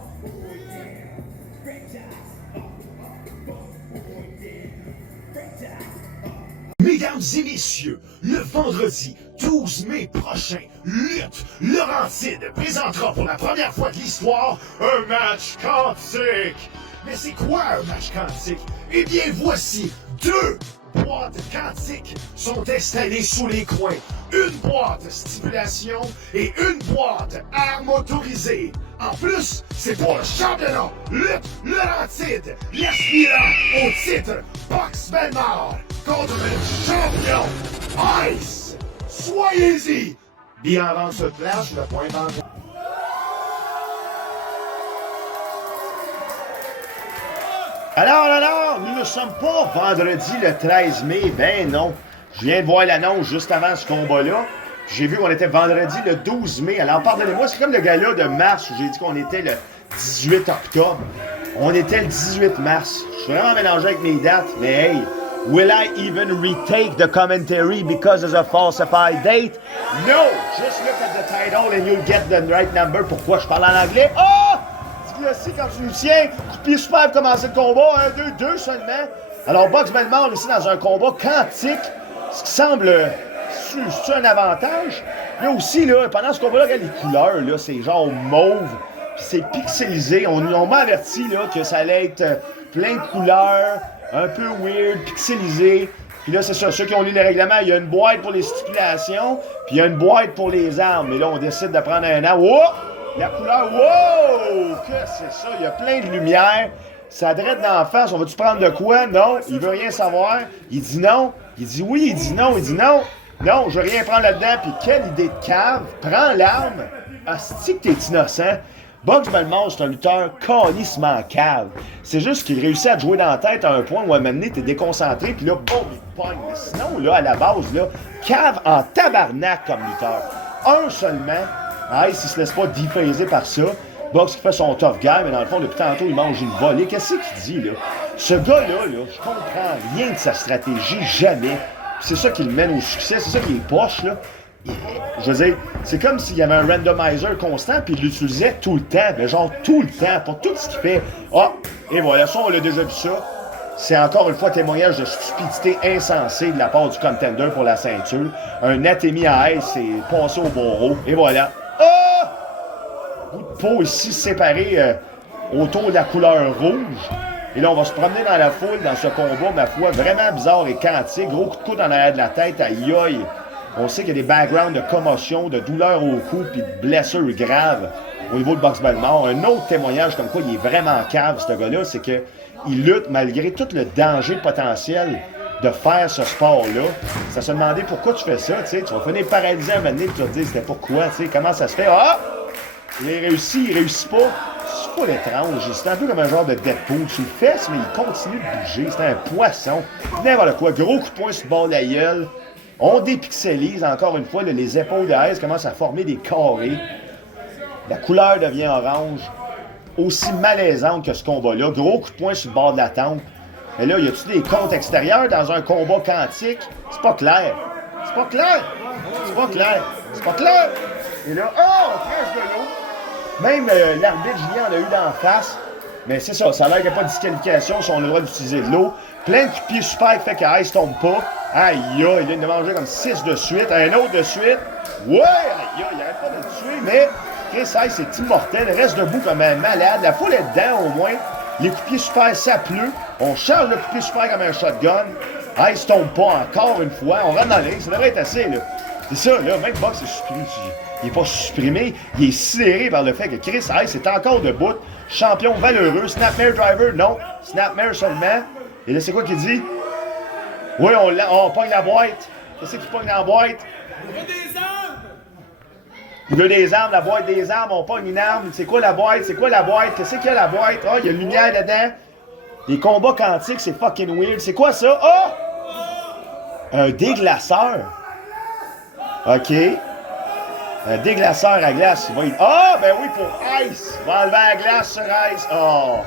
Mesdames et messieurs, le vendredi 12 mai prochain, Lutte Laurentide présentera pour la première fois de l'histoire un match quantique. Mais c'est quoi un match quantique? Eh bien, voici 2 boîtes quantiques sont installées sous les coins. Une boîte stipulation et une boîte arme motorisée. En plus, c'est pour le championnat Lutte Laurentide, l'aspirant au titre Box Belmar contre le champion Ice. Soyez-y! Bien avant ce flash, le point d'entrée. Alors, nous ne sommes pas vendredi le 13 mai, ben non. Je viens de voir l'annonce juste avant ce combat-là. J'ai vu qu'on était vendredi le 12 mai. Alors, pardonnez-moi, c'est comme le gala de mars où j'ai dit qu'on était le 18 octobre. On était le 18 mars. Je suis vraiment mélangé avec mes dates, mais hey, will I even retake the commentary because of a falsified date? No! Just look at the title and you'll get the right number. Pourquoi je parle en anglais? Oh! Là, quand tu nous tiens, coup de pied super pour commencer le combat, 1, 2, 2 seulement. Alors, Box Belmont aussi dans un combat quantique, ce qui semble c'est un avantage. Là aussi, là, pendant ce combat-là, regarde les couleurs, là, c'est genre mauve, puis c'est pixelisé. On m'a averti là, que ça allait être plein de couleurs, un peu weird, pixelisé. Puis là, c'est ça, ceux qui ont lu les règlements, il y a une boîte pour les stipulations, puis il y a une boîte pour les armes. Mais là, on décide de prendre un arme. Oh! La couleur, wow! Que c'est ça? Il y a plein de lumière. Ça drette d'en face. On va-tu prendre de quoi? Non. Il veut rien savoir. Il dit non. Il dit oui. Il dit non. Il dit non. Non, je veux rien prendre là-dedans. Puis quelle idée de cave. Prends l'arme. Asti que t'es innocent. Box Belmont, c'est un lutteur calissement cave. C'est juste qu'il réussit à te jouer dans la tête à un point où à un moment donné, t'es déconcentré. Puis là, boum, il te pogne. Mais sinon, là, à la base, là, cave en tabarnak comme lutteur. Un seulement. Ice, il se laisse pas déphaser par ça. Box qui fait son tough guy, mais dans le fond, depuis tantôt, il mange une volée. Qu'est-ce qu'il dit, là? Ce gars-là, là, je comprends rien de sa stratégie, jamais. C'est ça qui le mène au succès, c'est ça qui est poche, là. Je veux dire, c'est comme s'il y avait un randomizer constant, puis il l'utilisait tout le temps, mais genre tout le temps, pour tout ce qu'il fait. Ah, et voilà, ça, on l'a déjà vu ça. C'est encore une fois témoignage de stupidité insensée de la part du contender pour la ceinture. Un Atemi à Ice, c'est passé au bourreau, et voilà. Ah! Bout de peau ici séparé autour de la couleur rouge. Et là, on va se promener dans la foule dans ce combat, ma foi, vraiment bizarre et quantique. Gros coup de coude en arrière de la tête, aïe aïe. On sait qu'il y a des backgrounds de commotion, de douleur au cou, puis de blessures graves au niveau de Box Belmont. Un autre témoignage comme quoi il est vraiment cave, ce gars-là, c'est qu'il lutte malgré tout le danger potentiel de faire ce sport-là. Ça se demandait pourquoi tu fais ça, tu sais. Tu vas finir paralysé à un moment donné, tu vas te dire c'était pourquoi, tu sais. Comment ça se fait? Ah! Il réussit pas. C'est pas l'étrange. C'est un peu comme un genre de Deadpool. Tu le fesses, mais il continue de bouger. C'est un poisson. N'importe quoi. Gros coup de poing sur le bord de la gueule. On dépixelise encore une fois. Là, les épaules de Hayes commencent à former des carrés. La couleur devient orange. Aussi malaisante que ce combat-là. Gros coup de poing sur le bord de la tempe. Mais là, y a-tu des comptes extérieurs dans un combat quantique? C'est pas clair. C'est pas clair. C'est pas clair. C'est pas clair. Et là, oh, on crèche de l'eau. Même l'arbitre Julien en a eu d'en face. Mais c'est ça, ça a l'air qu'il n'y a pas de disqualification si on a le droit d'utiliser de l'eau. Plein de coups de pied super qui fait qu'Ice tombe pas. Aïe, aïe, il vient de manger comme 6 de suite. Un autre de suite. Ouais, aïe, aïe, il n'arrête pas de le tuer, mais Chris Ice est immortel. Il reste debout comme un malade. La foule est dedans au moins. Les coups de pied super, ça pleut. On charge le coup de pied super comme un shotgun. Ice tombe pas encore une fois. On rentre dans la ligne. Ça devrait être assez, là. C'est ça, là. Même Box est supprimé. Il n'est pas supprimé. Il est sidéré par le fait que Chris Ice est encore debout. Champion valeureux. Snapmare Driver, non. Snapmare seulement. Et là, c'est quoi qu'il dit? Oui, on pogne la boîte. Qu'est-ce qu'il pogne dans la boîte? Il veut des armes! Il veut des armes, la boîte des armes. On pogne une arme. C'est quoi la boîte? C'est quoi la boîte? Qu'est-ce qu'il y a la boîte? Ah, il y a une lumière dedans. Des combats quantiques, c'est fucking weird. C'est quoi ça? Oh! Un déglaceur. OK. Un déglaceur à glace. Ah, ben oui, pour Ice. Il va enlever la glace sur Ice. Oh!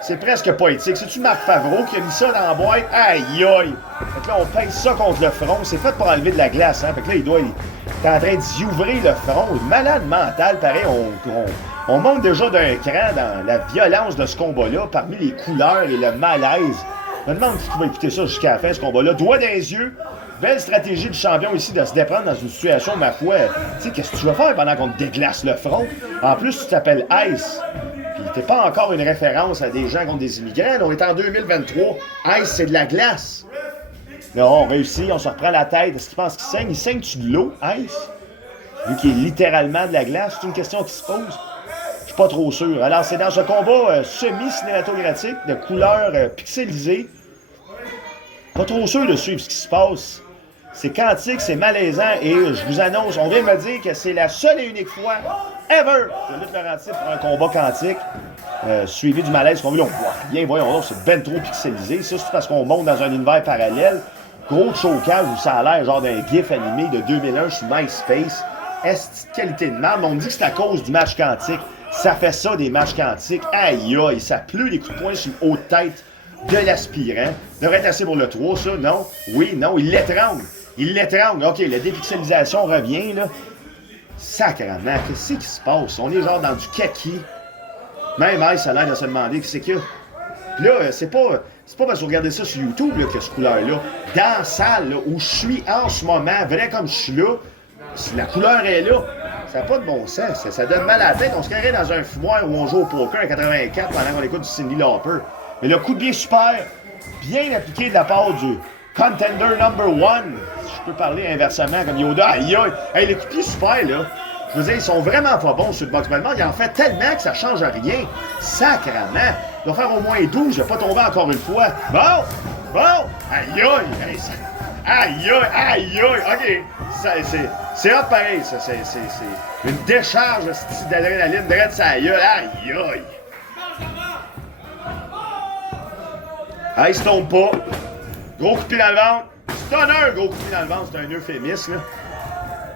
C'est presque poétique. C'est-tu Marc Favreau qui a mis ça dans la boîte? Aïe, aïe! Fait que là, on pèse ça contre le front. C'est fait pour enlever de la glace, hein? Fait que là, il est en train d'y ouvrir le front. Malade mental, pareil. On monte déjà d'un cran dans la violence de ce combat-là, parmi les couleurs et le malaise. Je me demande qui va écouter ça jusqu'à la fin, ce combat-là. Doigt dans les yeux. Belle stratégie du champion ici de se déprendre dans une situation, ma foi. Tu sais, qu'est-ce que tu vas faire pendant qu'on te déglace le front? En plus, tu t'appelles Ice. Puis t'es pas encore une référence à des gens contre des immigrants. On est en 2023. Ice, c'est de la glace. Là, on réussit, on se reprend la tête. Est-ce qu'il pense qu'il saigne? Il saigne-tu de l'eau, Ice? Vu qu'il est littéralement de la glace, c'est une question qui se pose. Je suis pas trop sûr. Alors, c'est dans ce combat semi-cinématographique de couleurs pixelisées. Pas trop sûr de suivre ce qui se passe. C'est quantique, c'est malaisant et je vous annonce, on vient de me dire que c'est la seule et unique fois ever que Lutte Laurentide pour un combat quantique suivi du malaise qu'on veut. On voit rien, voyons donc, c'est ben trop pixelisé. Ça, c'est parce qu'on monte dans un univers parallèle. Gros chocage où ça a l'air genre d'un gif animé de 2001 sur MySpace. Est-ce de qualité de merde? On me dit que c'est à cause du match quantique. Ça fait ça des matchs quantiques. Aïe aïe, ça pleut des coups de poing sur le haut de tête de l'aspirant. Devrait être assez pour le 3, ça, non? Oui, non, il l'étrangle. Il l'étrangle. OK, la dépixelisation revient, là. Sacrement, qu'est-ce qui se passe? On est genre dans du kaki. Même Ice a l'air de se demander qu'est-ce qu'il y a. Puis là, c'est pas parce que vous regardez ça sur YouTube là, que cette couleur-là. Dans la salle là, où je suis en ce moment, vrai comme je suis là, si la couleur est là, ça n'a pas de bon sens. Ça donne mal à la tête. On se carrait dans un fumoir où on joue au poker en 84 pendant qu'on écoute du Cyndi Lauper. Mais le coup de pied super, bien appliqué de la part du contender number one. Si je peux parler inversement comme Yoda. Aïe aïe! Hey, les coups de pied super, là. Je veux dire, ils sont vraiment pas bons sur le box allemand. Il en fait tellement que ça change rien. Sacrement! Il doit faire au moins 12, je vais pas tomber encore une fois. Bon! Aïe aïe! Hey, aïe aïe! OK. C'est hot pareil, ça. C'est une décharge de style d'adrénaline direct sa gueule. Aïe aïe! Ah, il se tombe pas. Gros coup de pied dans le ventre. Stunner, gros coup de pied dans le ventre. C'est un euphémisme, là.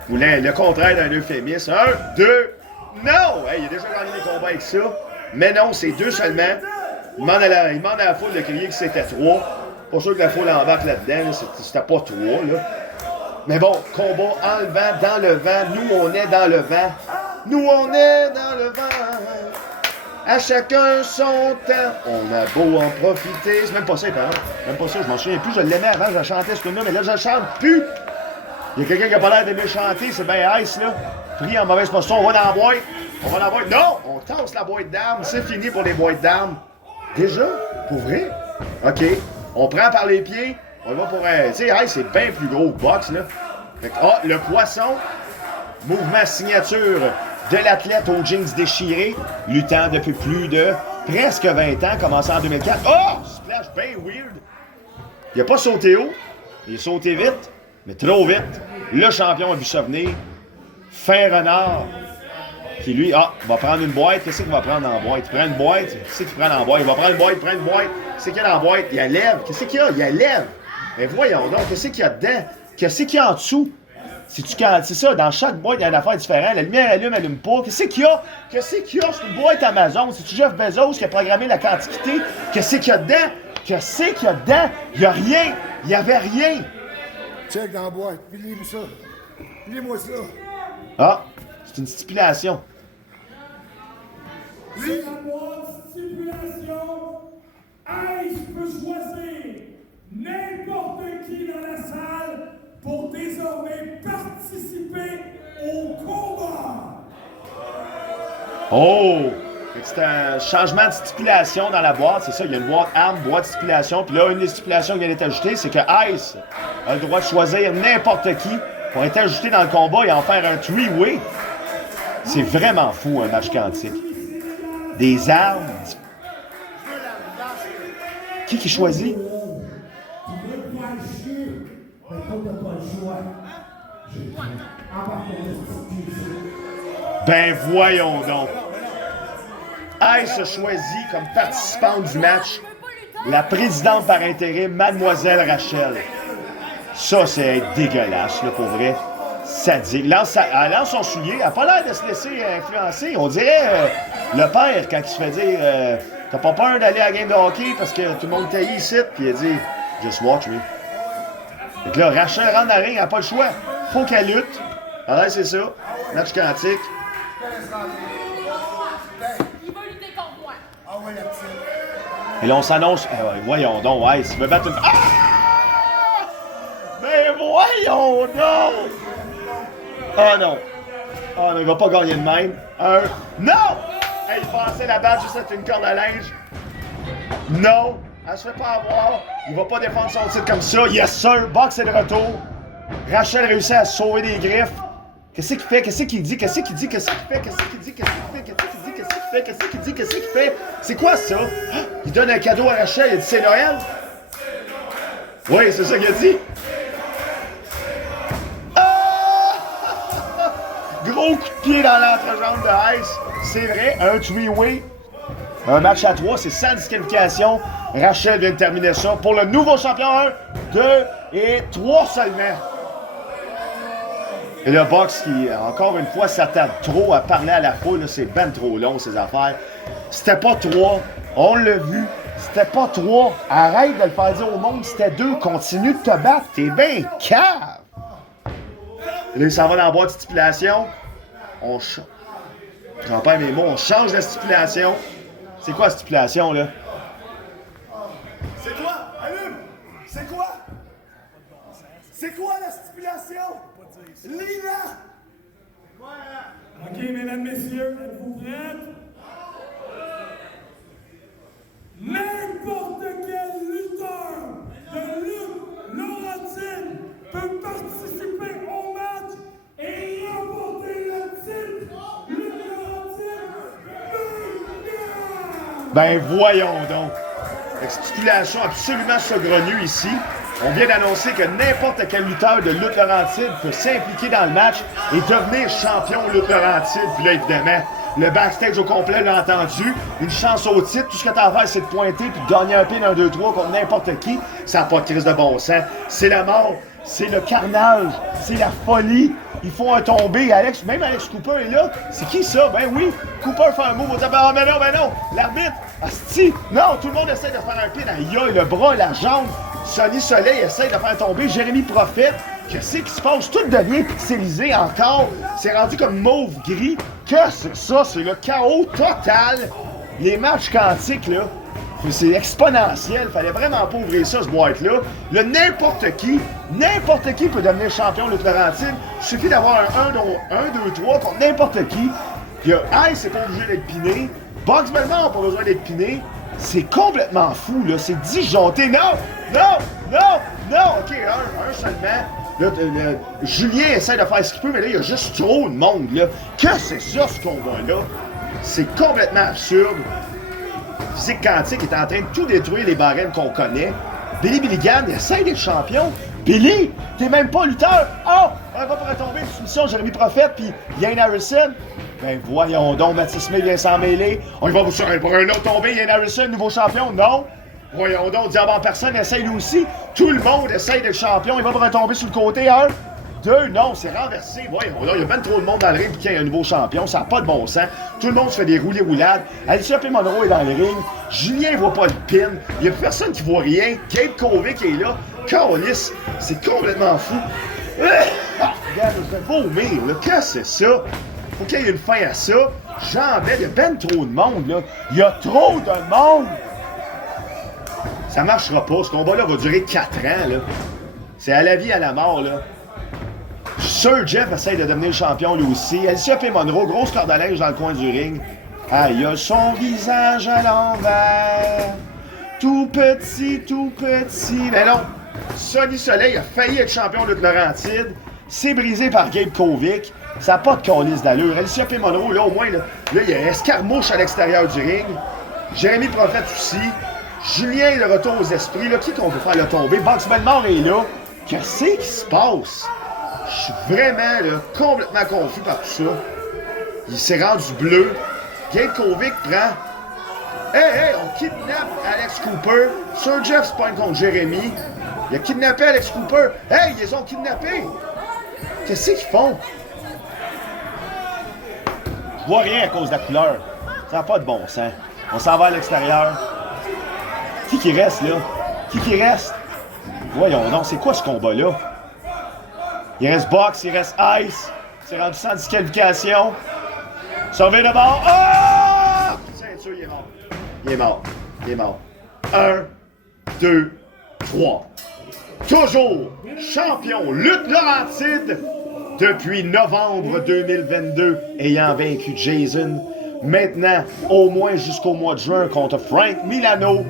Ou le contraire d'un euphémisme. 1, 2. Non! Hey, il a déjà gagné des combats avec ça. Mais non, c'est 2 seulement. Il demande à la foule de crier que c'était 3. Pas sûr que la foule embarque là-dedans. Là. C'était pas 3, là. Mais bon, combat en le vent, dans le vent. Nous, on est dans le vent. Nous, on est dans le vent. À chacun son temps. On a beau en profiter. C'est même pas ça, par exemple. Même pas ça, je m'en souviens plus. Je l'aimais avant, je chantais ce film-là, mais là, je chante plus. Il y a quelqu'un qui a pas l'air d'aimer chanter, c'est bien Ice, là. Pris en mauvaise position, on va dans la boîte. On va dans la boîte. Non! On tasse la boîte d'armes. C'est fini pour les boîtes d'armes. Déjà? Pour vrai? OK. On prend par les pieds. On va pour un... Tu sais, Ice, c'est bien plus gros que boxe, là. Fait que, le poisson. Mouvement signature de l'athlète aux jeans déchirés, luttant depuis plus de presque 20 ans, commencé en 2004. Oh! Splash bien weird. Il a pas sauté haut. Il a sauté vite, mais trop vite. Le champion a vu ça venir. Fin renard. Qui lui, va prendre une boîte. Qu'est-ce qu'il va prendre dans la boîte? Il prend une boîte. Qu'est-ce qu'il prend dans la boîte? Il va prendre une boîte, il prend une boîte. Qu'est-ce qu'il y a dans la boîte? Il y a lève. Qu'est-ce qu'il y a? Il y a lève. Mais voyons donc, qu'est-ce qu'il y a dedans? Qu'est-ce qu'il y a en dessous? C'est ça, dans chaque boîte, il y a une affaire différente. La lumière allume pas. Qu'est-ce qu'il y a? Qu'est-ce qu'il y a? C'est une boîte Amazon. C'est-tu Jeff Bezos qui a programmé la quantité? Qu'est-ce qu'il y a dedans? Qu'est-ce qu'il y a dedans? Il n'y a rien. Il n'y avait rien. Check dans la boîte. Puis lis-moi ça. Lis-moi ça. Ah, c'est une stipulation. C'est la boîte stipulation. Ice peut choisir n'importe qui dans la salle pour désormais participer au combat. Oh! C'est un changement de stipulation dans la boîte, c'est ça, il y a une boîte arme, boîte stipulation, puis là, une des stipulations qui vient d'être ajoutée, c'est que Ice a le droit de choisir n'importe qui pour être ajouté dans le combat et en faire un three-way. C'est vraiment fou, un match quantique. Des armes. Qui choisit? Ben voyons donc. Ice a choisi comme participante du match la présidente par intérim, Mademoiselle Rachel. Ça, c'est dégueulasse, là, pour vrai. Sadique. Elle lance son soulier. Elle n'a pas l'air de se laisser influencer. On dirait le père quand il se fait dire t'as pas peur d'aller à la game de hockey parce que tout le monde taillit ici. Puis il dit just watch me. Fait que là, Rachel rentre dans la ring, elle n'a pas le choix. Faut qu'elle lutte. Alors, c'est ça. Match quantique. Il va lutter contre moi. Et là, on s'annonce. Voyons donc, Ice, il veut battre une. Ah! Mais voyons donc! Oh non! Oh non, il va pas gagner de même. Non! Hey, il pensait la batte juste être une corde à linge. Non! Elle se fait pas avoir. Il va pas défendre son titre comme ça. Yes, sir! Box est de retour. Rachel réussit à se sauver des griffes. Qu'est-ce qu'il fait? Qu'est-ce qu'il dit? Qu'est-ce qu'il dit? Qu'est-ce qu'il fait? Qu'est-ce qu'il dit? Qu'est-ce qu'il fait? Qu'est-ce qu'il dit? Qu'est-ce qu'il fait? Qu'est-ce qu'il dit? Qu'est-ce qu'il fait? C'est quoi ça? Il donne un cadeau à Rachel. Il dit c'est Noël? Oui, c'est ça qu'il a dit. Gros coup de pied dans l'entrejambe de Ice. C'est vrai, un three-way. Un match à 3, c'est sans disqualification. Rachel vient de terminer ça pour le nouveau champion. 1, 2 et 3 seulement. Et le box qui, encore une fois, s'attarde trop à parler à la foule. C'est ben trop long, ces affaires. C'était pas 3. On l'a vu. C'était pas 3. Arrête de le faire dire au monde. C'était 2. Continue de te battre. T'es bien cave. Et là, il s'en va dans la boîte de stipulation. On change. J'en perds mes mots. On change la stipulation. C'est quoi la stipulation, là? C'est quoi? Allume! C'est quoi? C'est quoi la stipulation? Lina! Ok, mesdames, messieurs, êtes-vous prêtes? N'importe quel lutteur de lutte Laurentide peut participer au match et remporter le titre lutte Laurentide. Ben voyons donc. Stipulation absolument saugrenue ici. On vient d'annoncer que n'importe quel lutteur de lutte Laurentide peut s'impliquer dans le match et devenir champion lutte Laurentide. Puis là, évidemment, le backstage au complet l'a entendu. Une chance au titre. Tout ce que t'as à faire, c'est de pointer puis de gagner un pin 1, 2, 3 contre n'importe qui. Ça n'a pas de crise de bon sens. C'est la mort. C'est le carnage. C'est la folie. Ils font un tombé. Même Alex Cooper est là. C'est qui ça? Ben oui. Cooper fait un move. On dit, ah, ben non. L'arbitre. Asti. Non, tout le monde essaie de faire un pin. Aïe, le bras, la jambe. Sonny Soleil essaie de faire tomber Jérémy Prophète. Qu'est-ce qui se passe? Tout devient pixelisé encore. C'est rendu comme mauve-gris. Qu'est-ce que c'est ça? C'est le chaos total. Les matchs quantiques, là, c'est exponentiel. Fallait vraiment pas ouvrir ça, ce boîte-là. Là, n'importe qui peut devenir champion de Laurentide. Il suffit d'avoir un 1, 2, 3 contre n'importe qui. Puis, c'est pas obligé d'être piné. Box Belmont n'a pas besoin d'être piné. C'est complètement fou, là. C'est disjoncté. Non! OK, un seulement. Là, Julien essaie de faire ce qu'il peut, mais là, il y a juste trop de monde, là. Que c'est ça, ce combat-là? C'est complètement absurde. Physique Quantique est en train de tout détruire les barèmes qu'on connaît. Billy Billigan, il essaie d'être champion. Billy, t'es même pas lutteur. Oh, on va pour tomber une soumission Jérémy Prophète puis Ian Harrison. Ben voyons donc, Mathis Smith vient s'en mêler. On y va pour un autre tombé, Ian Harrison, nouveau champion. Non. Voyons donc, diable en personne, essaye lui aussi. Tout le monde essaye d'être champion. Il va pour tomber sur le côté. 1, 2, non, c'est renversé. Voyons donc, il y a ben trop de monde dans le ring puis qu'il y a un nouveau champion. Ça n'a pas de bon sens. Tout le monde se fait des roulés-roulades. Alicia P. Monroe est dans le ring. Julien ne voit pas le pin. Il n'y a personne qui voit rien. Gabe Kovic est là. Carlis, c'est complètement fou. Regarde, je vais vomir, là. Qu'est-ce que c'est ça? Faut qu'il y ait une fin à ça. J'en vais, il y a ben trop de monde, là. Il y a trop de monde! Ça marchera pas. Ce combat-là va durer 4 ans, là. C'est à la vie, à la mort, là. Sir Jeff essaye de devenir champion, lui aussi. Alicia P. Monroe, grosse corde à linge dans le coin du ring. Ah, il a son visage à l'envers. Tout petit. Mais non, Sonny Soleil a failli être champion de Laurentide. C'est brisé par Gabe Kovic. Ça n'a pas de calice d'allure. Alicia P. Monroe, là, au moins, là, il y a escarmouche à l'extérieur du ring. Jérémy Prophète aussi. Julien est le retour aux esprits. Là, qui qu'on peut faire le tomber? Box Belmont est là. Qu'est-ce qui se passe? Je suis vraiment là, complètement confus par tout ça. Il s'est rendu bleu. Gabe Kovic prend. Hey, on kidnappe Alex Cooper. Sir Jeff se pointe contre Jérémy. Il a kidnappé Alex Cooper. Hey, ils les ont kidnappés. Qu'est-ce qu'ils font? Je vois rien à cause de la couleur. Ça n'a pas de bon sens. On s'en va à l'extérieur. Qui reste, là? Qui reste? Voyons donc, c'est quoi ce combat-là? Il reste box, il reste ice. C'est rendu sans disqualification. Sauvé de bord. Oh! Ceinture, il est mort. 1, 2, 3. Toujours champion lutte Laurentide depuis novembre 2022, ayant vaincu Jason. Maintenant, au moins jusqu'au mois de juin contre Frank Milano.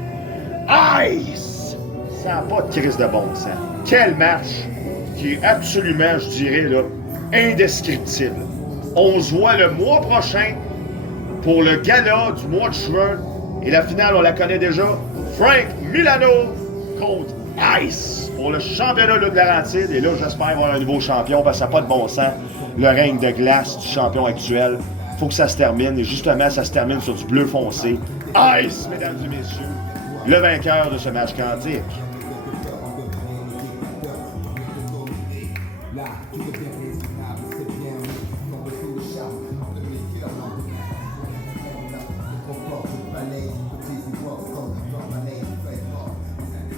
Ice! Ça n'a pas de crise de bon sens. Quel match qui est absolument, je dirais, là, indescriptible. On se voit le mois prochain pour le gala du mois de juin. Et la finale, on la connaît déjà. Frank Milano contre Ice pour le championnat de Laurentide. Et là, j'espère avoir un nouveau champion parce que ça n'a pas de bon sens. Le règne de glace du champion actuel. Faut que ça se termine. Et justement, ça se termine sur du bleu foncé. Ice, mesdames et messieurs, le vainqueur de ce match quantique.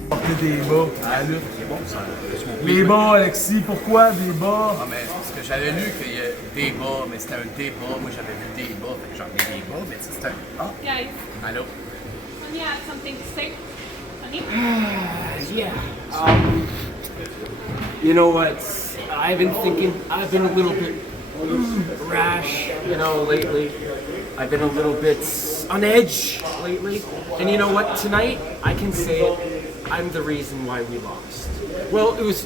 Porter des bas à la lutte. C'est bon, ça. Les bas, Alexis, pourquoi des bas? Ah, mais parce que j'avais lu qu'il y a des bas, mais c'était un débat. Moi, j'avais vu des bas, fait que j'en ai des bas, mais ça, c'était un. Ah, Guys, allô? Honey had something to say. Honey? You know what? I've been thinking, I've been a little bit rash, lately. I've been a little bit on edge lately. And you know what? Tonight, I can say it. I'm the reason why we lost. Well, it was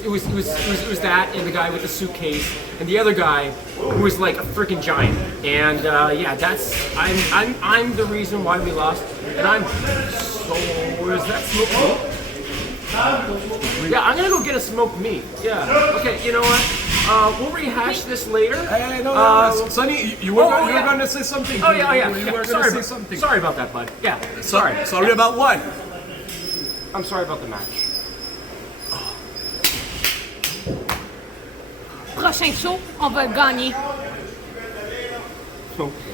that and the guy with the suitcase and the other guy who was like a freaking giant. And I'm the reason why we lost. And I'm so is that smoked meat? Yeah, I'm gonna go get a smoked meat. Yeah. Okay, you know what? We'll rehash this later. Hey, no, Sonny, you were going to say something. Oh yeah. You were going to say something. Sorry about that, bud. Yeah. Sorry. Sorry about what? I'm sorry about the match. Prochain show, on va gagner. Okay.